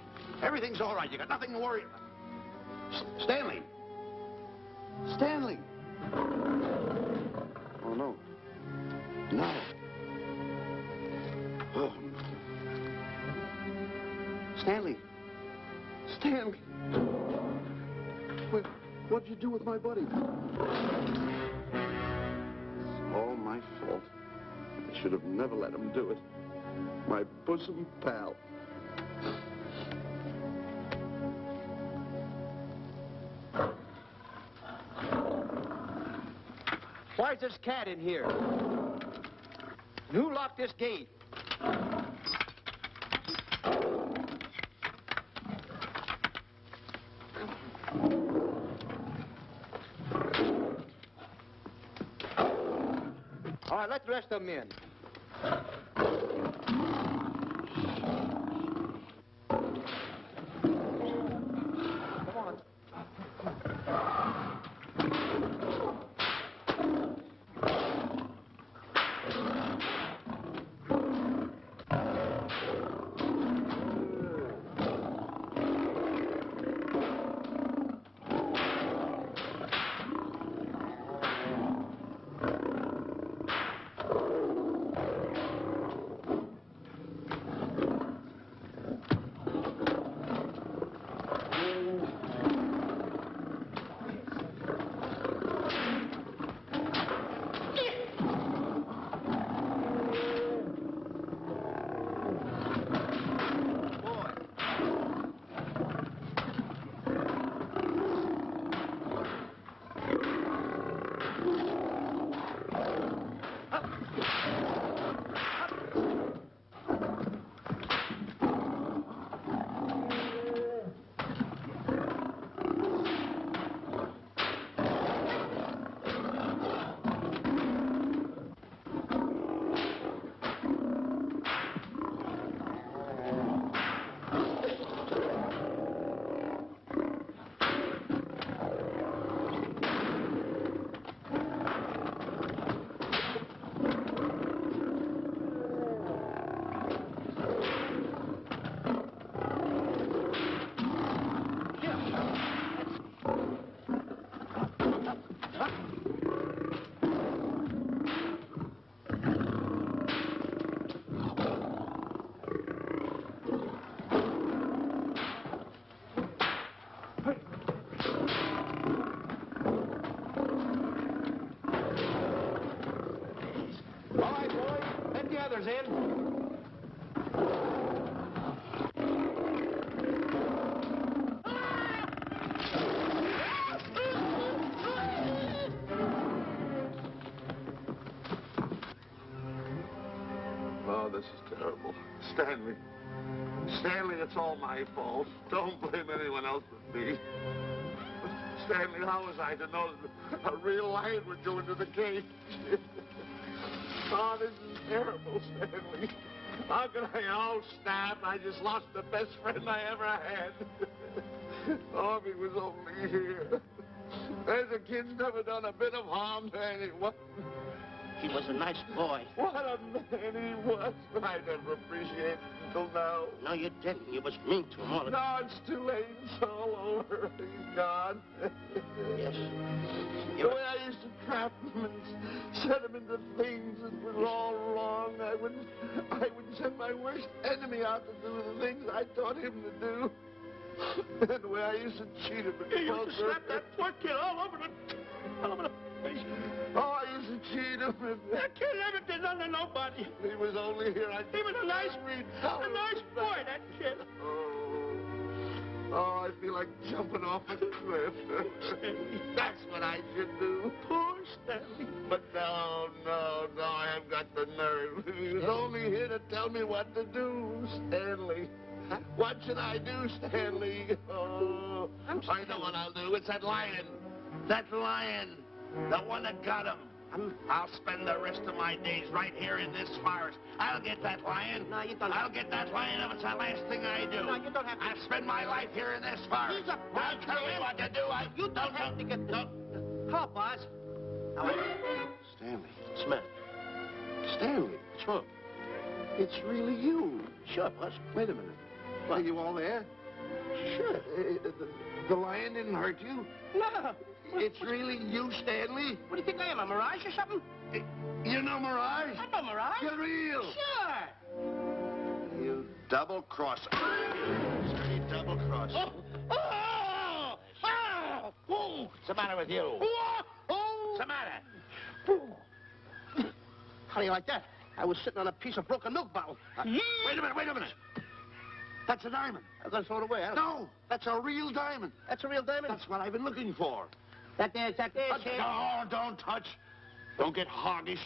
Everything's all right. You got nothing to worry about. Stanley. Stanley. Oh, no. No. Oh. Stanley. Stanley. What'd you do with my buddy? It's all my fault. I should have never let him do it. My bosom pal. Why's this cat in here? Who locked this gate? All right, let the rest of them in. Come on. All right, boys. Let the others in. Oh, this is terrible. Stanley. Stanley, it's all my fault. Don't blame anyone else but me. Stanley, how was I to know that a real lion would go into the cage? Oh, this is terrible, Stanley. How can I... Oh, snap. I just lost the best friend I ever had. Oh, if he was only here. The kid's never done a bit of harm to anyone. He was a nice boy. What a man he was. I never appreciated it until now. No, you didn't. You was mean to him all the No, it's too late. It's all over. He's gone. Yes. The way I used to trap him and set him into things that was all wrong, I would send my worst enemy out to do the things I taught him to do. And the way I used to cheat him and You used to slap that poor kid all over the face. Oh, I used to cheat him. That kid never did nothing to nobody. He was only here. He was a nice boy, that kid. Oh, I feel like jumping off a cliff. That's what I should do. Poor Stanley. But no, I haven't got the nerve. He was only here to tell me what to do, Stanley. Huh? What should I do, Stanley? Oh, I know what I'll do. It's that lion. That lion. The one that got him. I'll spend the rest of my days right here in this forest. I'll get that lion. No, you don't. I'll get that lion if it's the last thing I do. No, you don't have to. I'll spend my life here in this forest. He's a Don't tell me what to do. You don't have to get the... Call, boss. Stanley. Smith. Stanley. Sure. It's really you. Sure, boss. Wait a minute. Are you all there? Sure. The lion didn't hurt you? No. It's really you, Stanley? What do you think I am, a mirage or something? You know Mirage? I'm no mirage. You're real. Sure. You double-crosser. You double-crosser. Oh! What's the matter with you? What's the matter? How do you like that? I was sitting on a piece of broken milk bottle. Wait a minute. That's a diamond. I'm going to throw it away. No, that's a real diamond. That's a real diamond? That's what I've been looking for. That there, kid. No, don't touch. Don't get hoggish.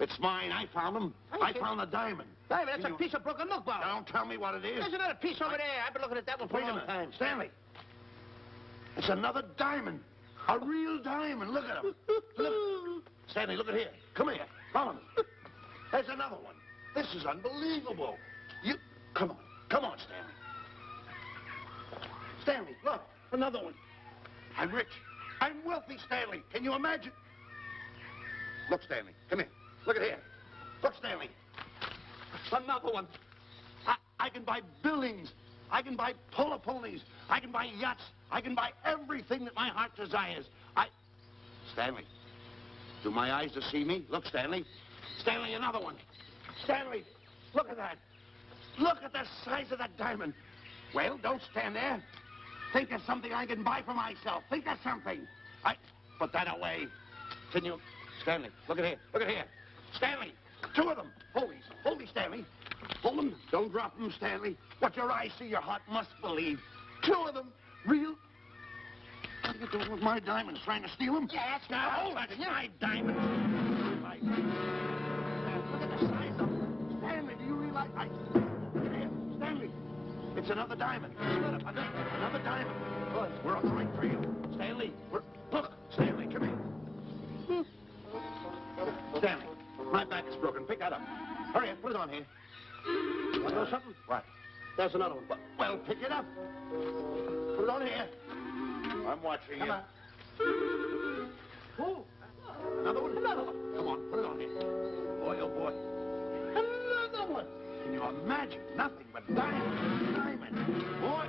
It's mine. I found them. I found the diamond. Diamond, that's a piece of broken milk bottle. Don't tell me what it is. There's another piece over there. I've been looking at that one for Wait a a long minute. time. Stanley. It's another diamond. A real diamond. Look at him. Look. Stanley, look at here. Come here. Follow me. There's another one. This is unbelievable. Come on, Stanley. Stanley, look. Another one. I'm rich. I'm wealthy, Stanley. Can you imagine? Look, Stanley. Come here. Look at here. Look, Stanley. Another one. I can buy buildings. I can buy polo ponies. I can buy yachts. I can buy everything that my heart desires. Stanley, do my eyes deceive me? Look, Stanley. Stanley, another one. Stanley, look at that. Look at the size of that diamond. Well, don't stand there. Think of something I can buy for myself. Think of something. Put that away. Can you... Stanley, look at here. Look at here. Stanley, two of them. Hold me, Stanley. Hold them. Don't drop them, Stanley. What your eyes see, your heart must believe. Two of them. Real... What are you doing with my diamonds? Trying to steal them? Yes, Now, hold it. It's my diamonds. Look at the size of them. Stanley, do you realize... Look at here. Stanley. It's another diamond. Another diamond. Good. We're on the right trail. Stanley, look, Stanley, come here. Stanley, my back is broken. Pick that up. Hurry up, put it on here. Want to know something? What? There's another one. Well, pick it up. Put it on here. I'm watching Come you. on. Oh, another one? Another one. Come on, put it on here. Boy, oh boy. Another one. Can you imagine? Nothing but diamonds. Diamonds. Boy.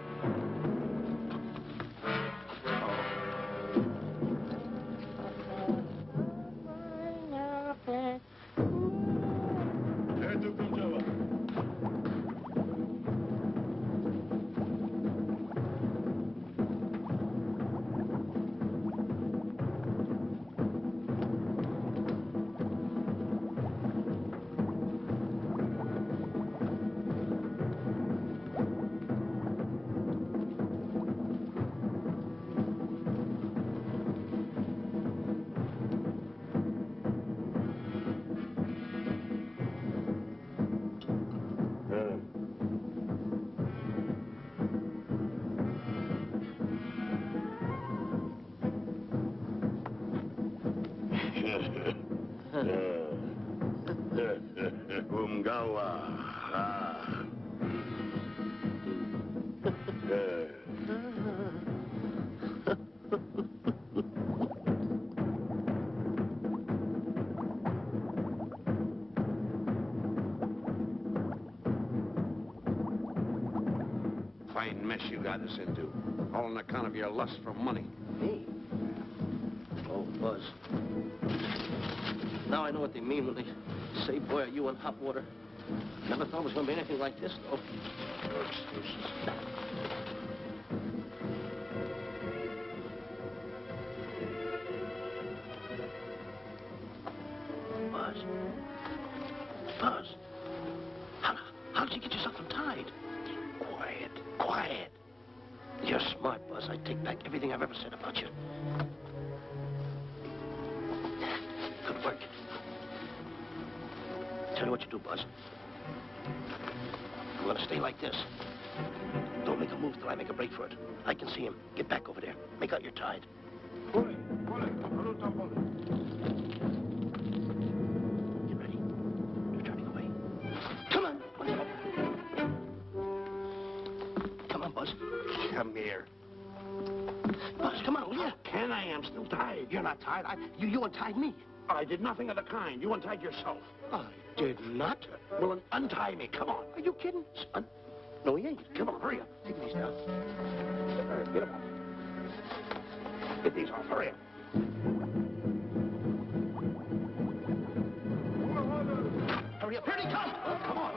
Gala. Fine mess you got us into. All on account of your lust for money. Me? Oh, Buzz. Now I know what they mean when they say, boy, are you in hot water. Never thought it was going to be anything like this, though. Buzz. Buzz. How did you get yourself untied? Quiet. Quiet. You're smart, Buzz. I take back everything I've ever said about you. Good work. Tell you what you do, Buzz. I'm going to stay like this. Don't make a move till I make a break for it. I can see him. Get back over there. Make out you're tied. Get ready. You're turning away. Come on. Come on, Buzz. Come here. Buzz, come on, will you? Can I? I'm still tied. You're not tied. You untied me. I did nothing of the kind. You untied yourself. I did not. Well, then untie me. Come on. Are you kidding? No, he ain't. Come on, hurry up. Take these down. All right, get them off. Get these off. Hurry up. Hurry up. Here he comes. Come on.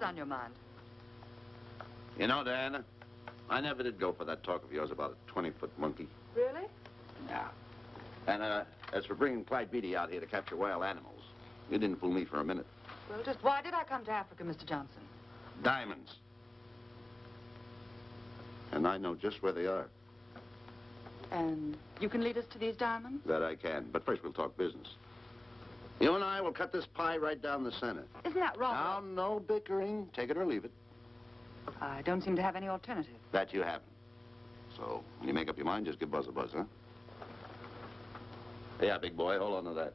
On your mind? You know, Diana, I never did go for that talk of yours about a 20-foot monkey. Really? Yeah. And as for bringing Clyde Beatty out here to capture wild animals, you didn't fool me for a minute. Well, just why did I come to Africa, Mr. Johnson? Diamonds. And I know just where they are. And you can lead us to these diamonds? That I can. But first we'll talk business. You and I will cut this pie right down the center. Isn't that wrong? Now, no bickering. Take it or leave it. I don't seem to have any alternative. That you haven't. So, when you make up your mind, just give Buzz a buzz, huh? Yeah, big boy, hold on to that.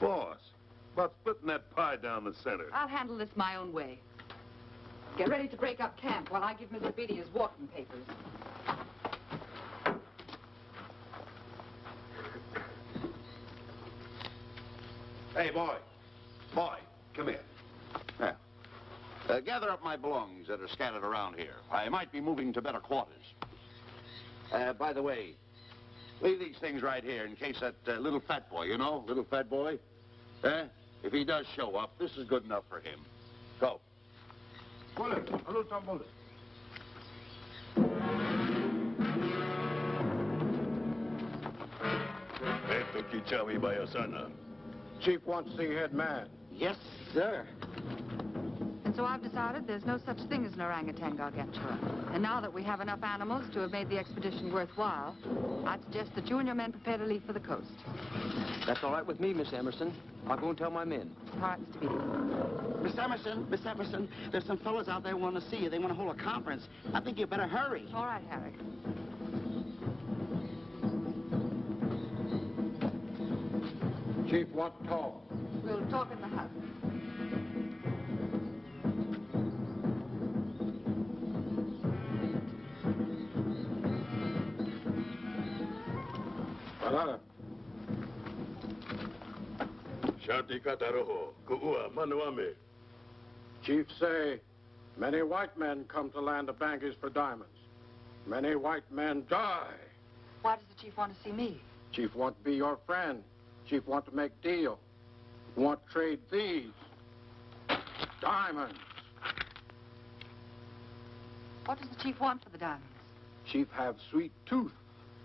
Boss, about splitting that pie down the center. I'll handle this my own way. Get ready to break up camp while I give Mr. Beatty his walking papers. Hey, boy. Boy, come here. Yeah. Gather up my belongings that are scattered around here. I might be moving to better quarters. By the way, leave these things right here in case that little fat boy, you know, little fat boy, if he does show up, this is good enough for him. Go. Esto Kichawi Bayasana. Chief wants to see head man. Yes, sir. And so I've decided there's no such thing as an orangutan gargantua. And now that we have enough animals to have made the expedition worthwhile, I'd suggest that you and your men prepare to leave for the coast. That's all right with me, Miss Emerson. I'll go and tell my men. All right, Mr. Beatty. Miss Emerson, there's some fellas out there want to see you. They want to hold a conference. I think you better hurry. All right, Harry. Chief wants to talk. We'll talk in the hut. Shanti kataroho. Ku'ua manuame. Chief say, many white men come to land of Bangis for diamonds. Many white men die. Why does the chief want to see me? Chief want to be your friend. Chief want to make deal. Want to trade these. Diamonds. What does the chief want for the diamonds? Chief have sweet tooth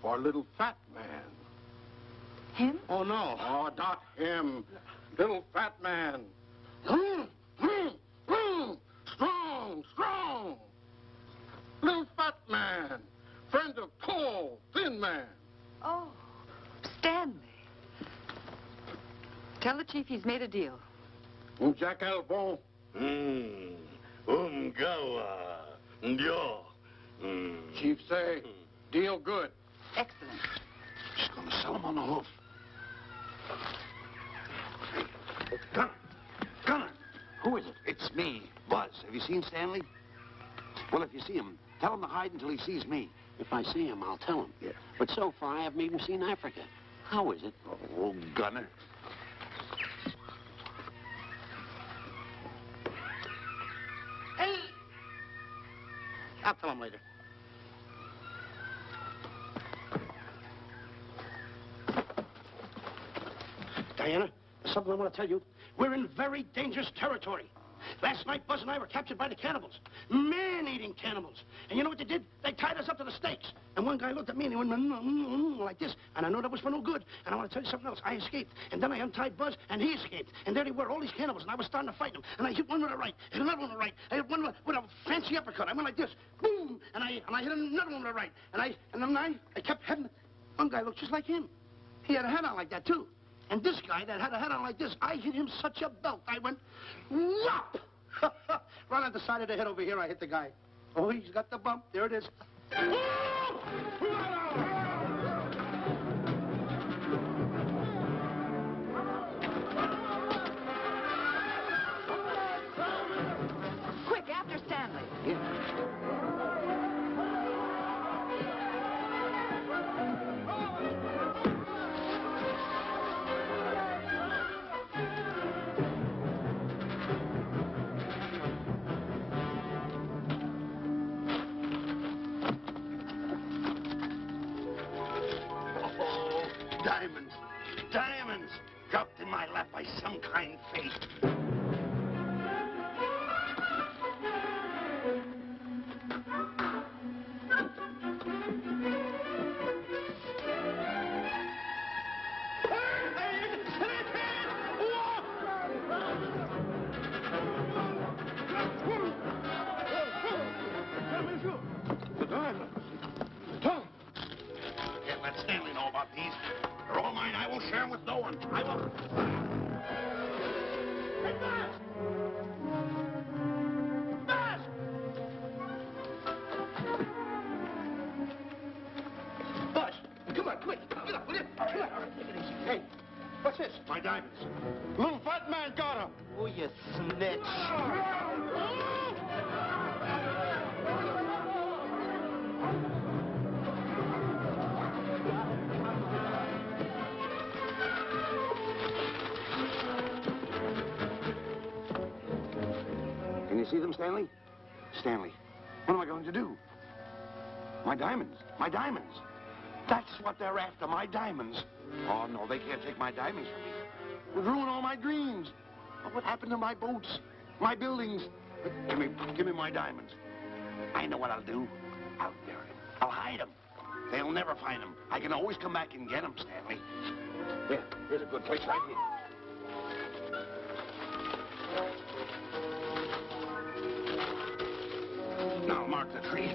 for little fat man. Him? Oh, no. Oh, not him. Little fat man. Strong, strong. Little fat man. Friend of tall, thin man. Oh, Stanley. Tell the chief he's made a deal. Jack Albon. Gawa. Ndio. Chief say, deal good. Excellent. She's going to sell him on the hoof. Gunner! Gunner! Who is it? It's me, Buzz. Have you seen Stanley? Well, if you see him, tell him to hide until he sees me. If I see him, I'll tell him. Yeah. But so far, I haven't even seen Africa. How is it? Oh, Gunner. Hey! I'll tell him later. Diana, there's something I want to tell you. We're in very dangerous territory. Last night, Buzz and I were captured by the cannibals. Man-eating cannibals. And you know what they did? They tied us up to the stakes. And one guy looked at me and he went like this. And I know that was for no good. And I want to tell you something else. I escaped. And then I untied Buzz and he escaped. And there they were, all these cannibals. And I was starting to fight them. And I hit one with the right, hit another one with the right. I hit one with a fancy uppercut. I went like this. Boom! And I hit another one with the right. And then I kept hitting. One guy looked just like him. He had a hat on like that, too. And this guy that had a hat on like this, I hit him such a belt. I went, whop! Right on the side of the head over here, I hit the guy. Oh, he's got the bump. There it is. Quick, after Stanley. Diamonds. Diamonds. Dropped in my lap by some kind fate. The diamonds. Can't let Stanley know about these. They're all mine. I won't share them with no one. I won't. Hey, Buzz! Buzz! Buzz, come on, quick. Get up, will you? Come on. Take it easy. Hey, what's this? My diamonds. Little fat man got him. Oh, you snitch. Can you see them, Stanley? Stanley, what am I going to do? My diamonds. My diamonds. That's what they're after, my diamonds. Oh, no, they can't take my diamonds from me. It would ruin all my dreams. What happened to my boats? My buildings? Give me my diamonds. I know what I'll do. I'll bury them. I'll hide them. They'll never find them. I can always come back and get them, Stanley. Here's a good place right here. Now mark the tree.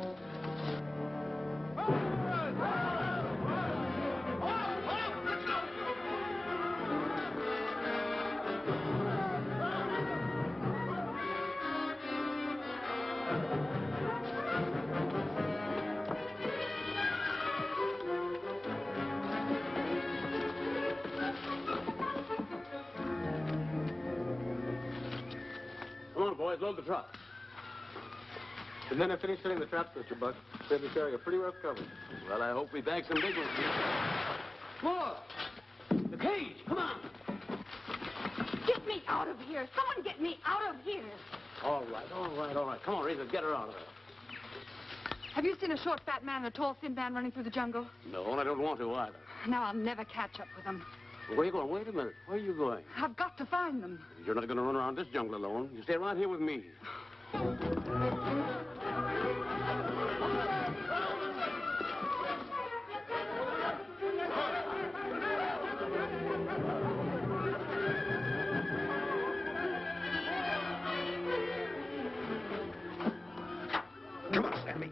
Come on, boys, load the truck. The men have finished filling the traps, Mr. Buck. They'll be carrying a pretty rough cover. Well, I hope we bag some big ones here. More! The cage, come on! out of here. Someone get me out of here. All right. Come on, Rita, get her out of there. Have you seen a short, fat man and a tall, thin man running through the jungle? No, and I don't want to either. Now I'll never catch up with them. Where are you going? Wait a minute. Where are you going? I've got to find them. You're not going to run around this jungle alone. You stay right here with me. Come on, Stanley.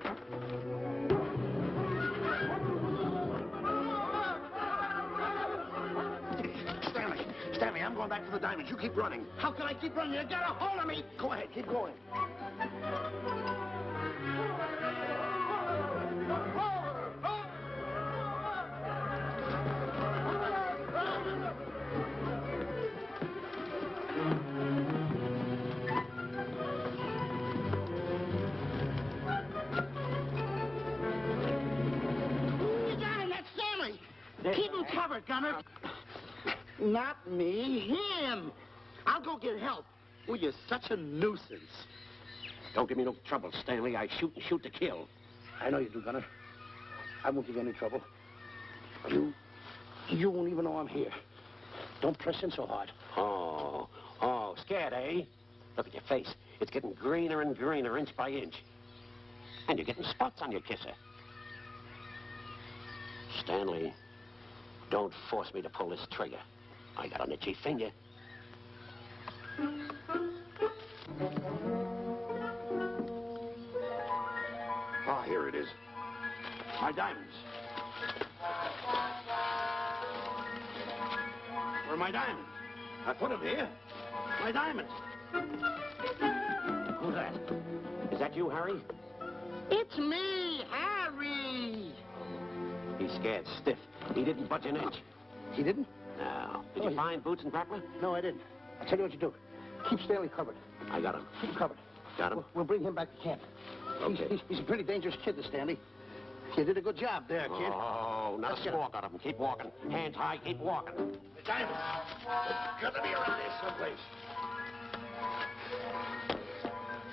Stanley, I'm going back for the diamonds. You keep running. How can I keep running? You got a hold of me. Go ahead, keep going. You got him. That's Stanley. Keep him covered, Gunner. Not me, him. I'll go get help. Oh, you're such a nuisance. Don't give me no trouble, Stanley. I shoot and shoot to kill. I know you do, Gunner. I won't give you any trouble. You won't even know I'm here. Don't press in so hard. Oh, scared, eh? Look at your face. It's getting greener and greener, inch by inch. And you're getting spots on your kisser. Stanley, don't force me to pull this trigger. I got an itchy finger. Ah, here it is. My diamonds. Where are my diamonds? I put them here. My diamonds. Who's that? Is that you, Harry? It's me, Harry. He's scared stiff. He didn't budge an inch. He didn't? No. Did you find boots and grappler? No, I didn't. I'll tell you what you do. Keep Stanley covered. I got him. Keep him covered. Got him? We'll bring him back to camp. Okay. He's a pretty dangerous kid, this Stanley. You did a good job there, kid. Oh, not a squawk out of him. Keep walking. Hands high, keep walking. The diamonds. It's got to be around here someplace.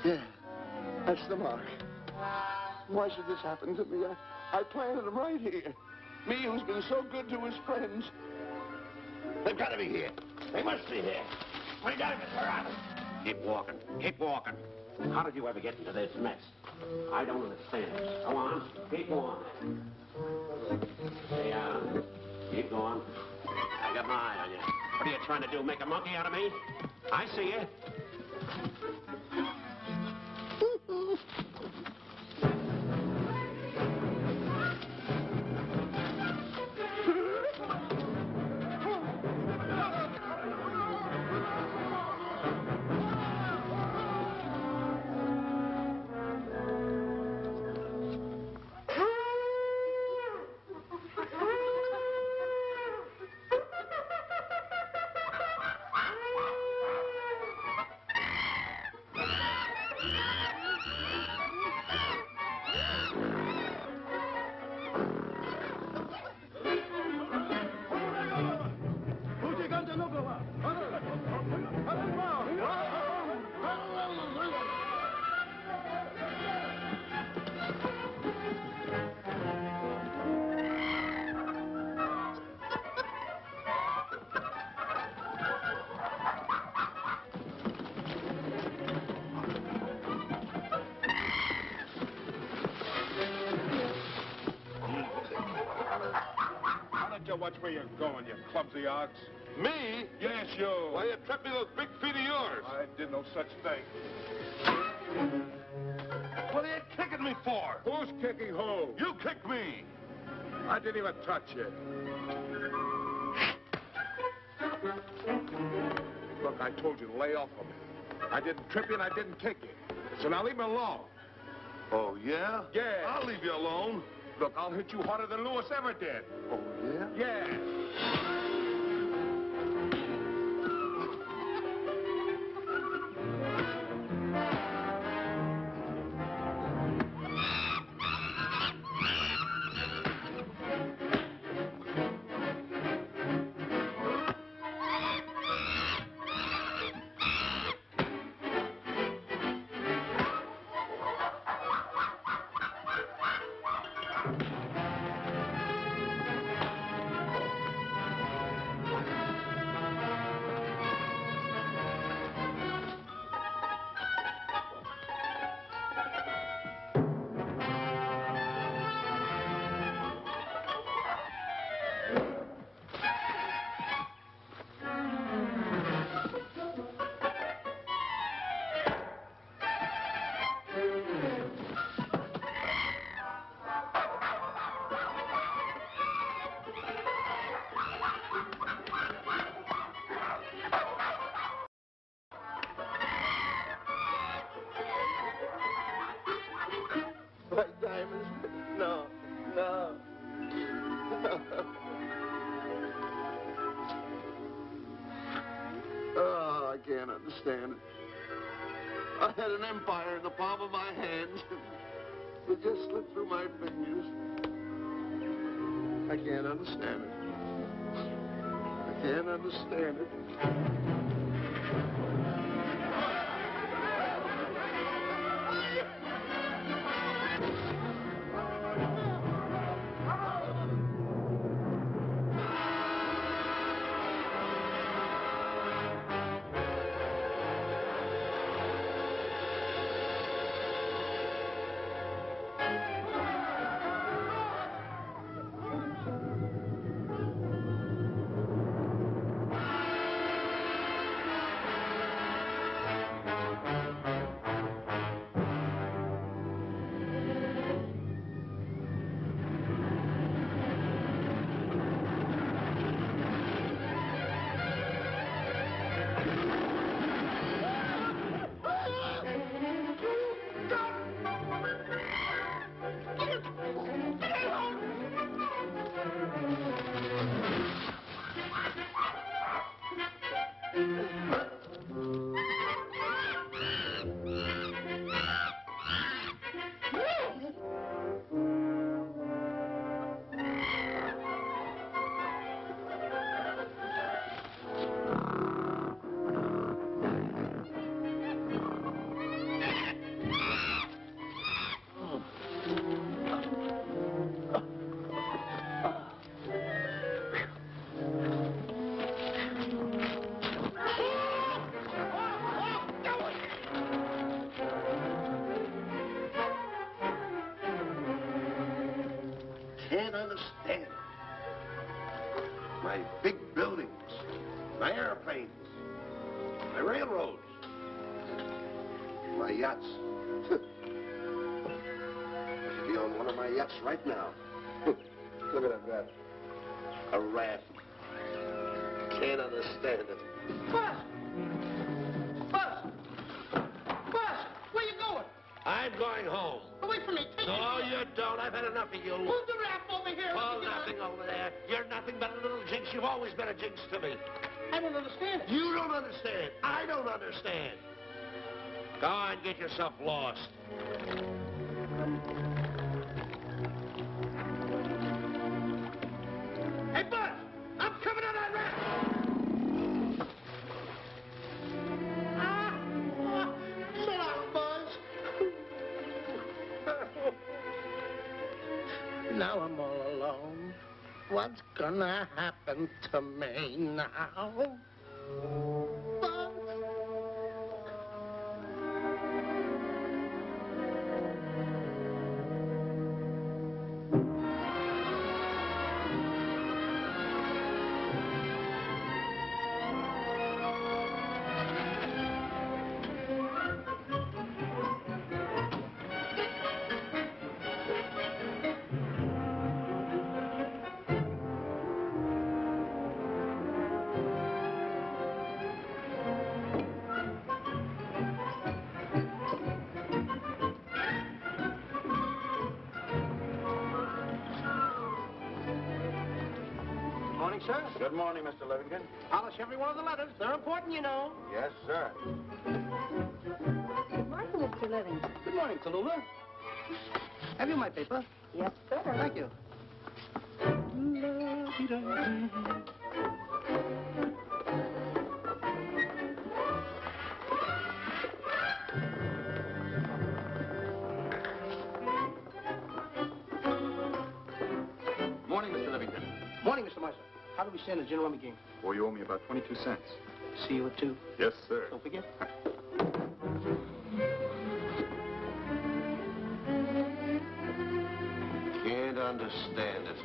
Yeah, that's the mark. Why should this happen to me? I planted them right here. Me, who's been so good to his friends. They've got to be here. They must be here. My diamonds are out. Keep walking. Keep walking. How did you ever get into this mess? I don't understand. Go on. Keep going. Stay on. Keep going. I got my eye on you. What are you trying to do? Make a monkey out of me? I see you. Watch where you're going, you clumsy ox. Me? Yes, you. Why, you trapped me those big feet of yours. I did no such thing. What are you kicking me for? Who's kicking who? You kicked me. I didn't even touch you. Look, I told you to lay off of me. I didn't trip you and I didn't kick you. So now leave me alone. Oh, yeah? Yeah. I'll leave you alone. Look, I'll hit you harder than Lewis ever did. Oh, yeah? Yeah. Oh, I can't understand it. I had an empire in the palm of my hand. It just slipped through my fingers. I can't understand it. I can't understand it. Can't understand it. My big buildings, my airplanes, my railroads, my yachts. I should be on one of my yachts right now. Look at that rat. A rat. Can't understand it. Buzz! Buzz! Buzz! Where you going? I'm going home. Away from me. Take No, you don't. I've had enough of you. Move the raft over here. Oh, nothing over there. You're nothing but a little jinx. You've always been a jinx to me. I don't understand it. You don't understand. I don't understand. Go on, get yourself lost. Hey, Buzz! I'm coming on that raft! Sit down, Buzz. Now I'm all alone. What's gonna happen to me now? Buzz? Morning, sir. Good morning, Mr. Livingston. Polish every one of the letters. They're important, you know. Yes, sir. Good morning, Mr. Livingston. Good morning, Tallulah. Have you my paper? Yes, sir. Thank you. Morning, Mr. Livingston. Morning, Mr. Marshall. How do we stand the gin rummy game? Well, you owe me about 22 cents. See you at 2. Yes, sir. Don't forget. Can't understand it.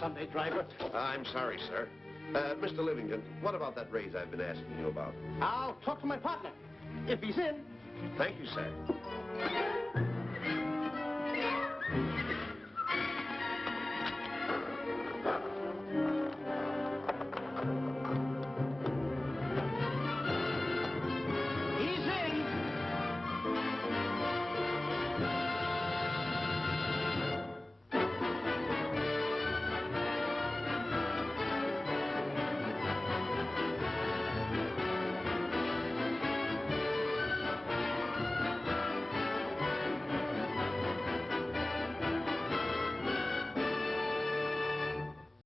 Sunday driver. I'm sorry, sir. Mr. Livingston, what about that raise I've been asking you about? I'll talk to my partner. If he's in. Thank you, sir.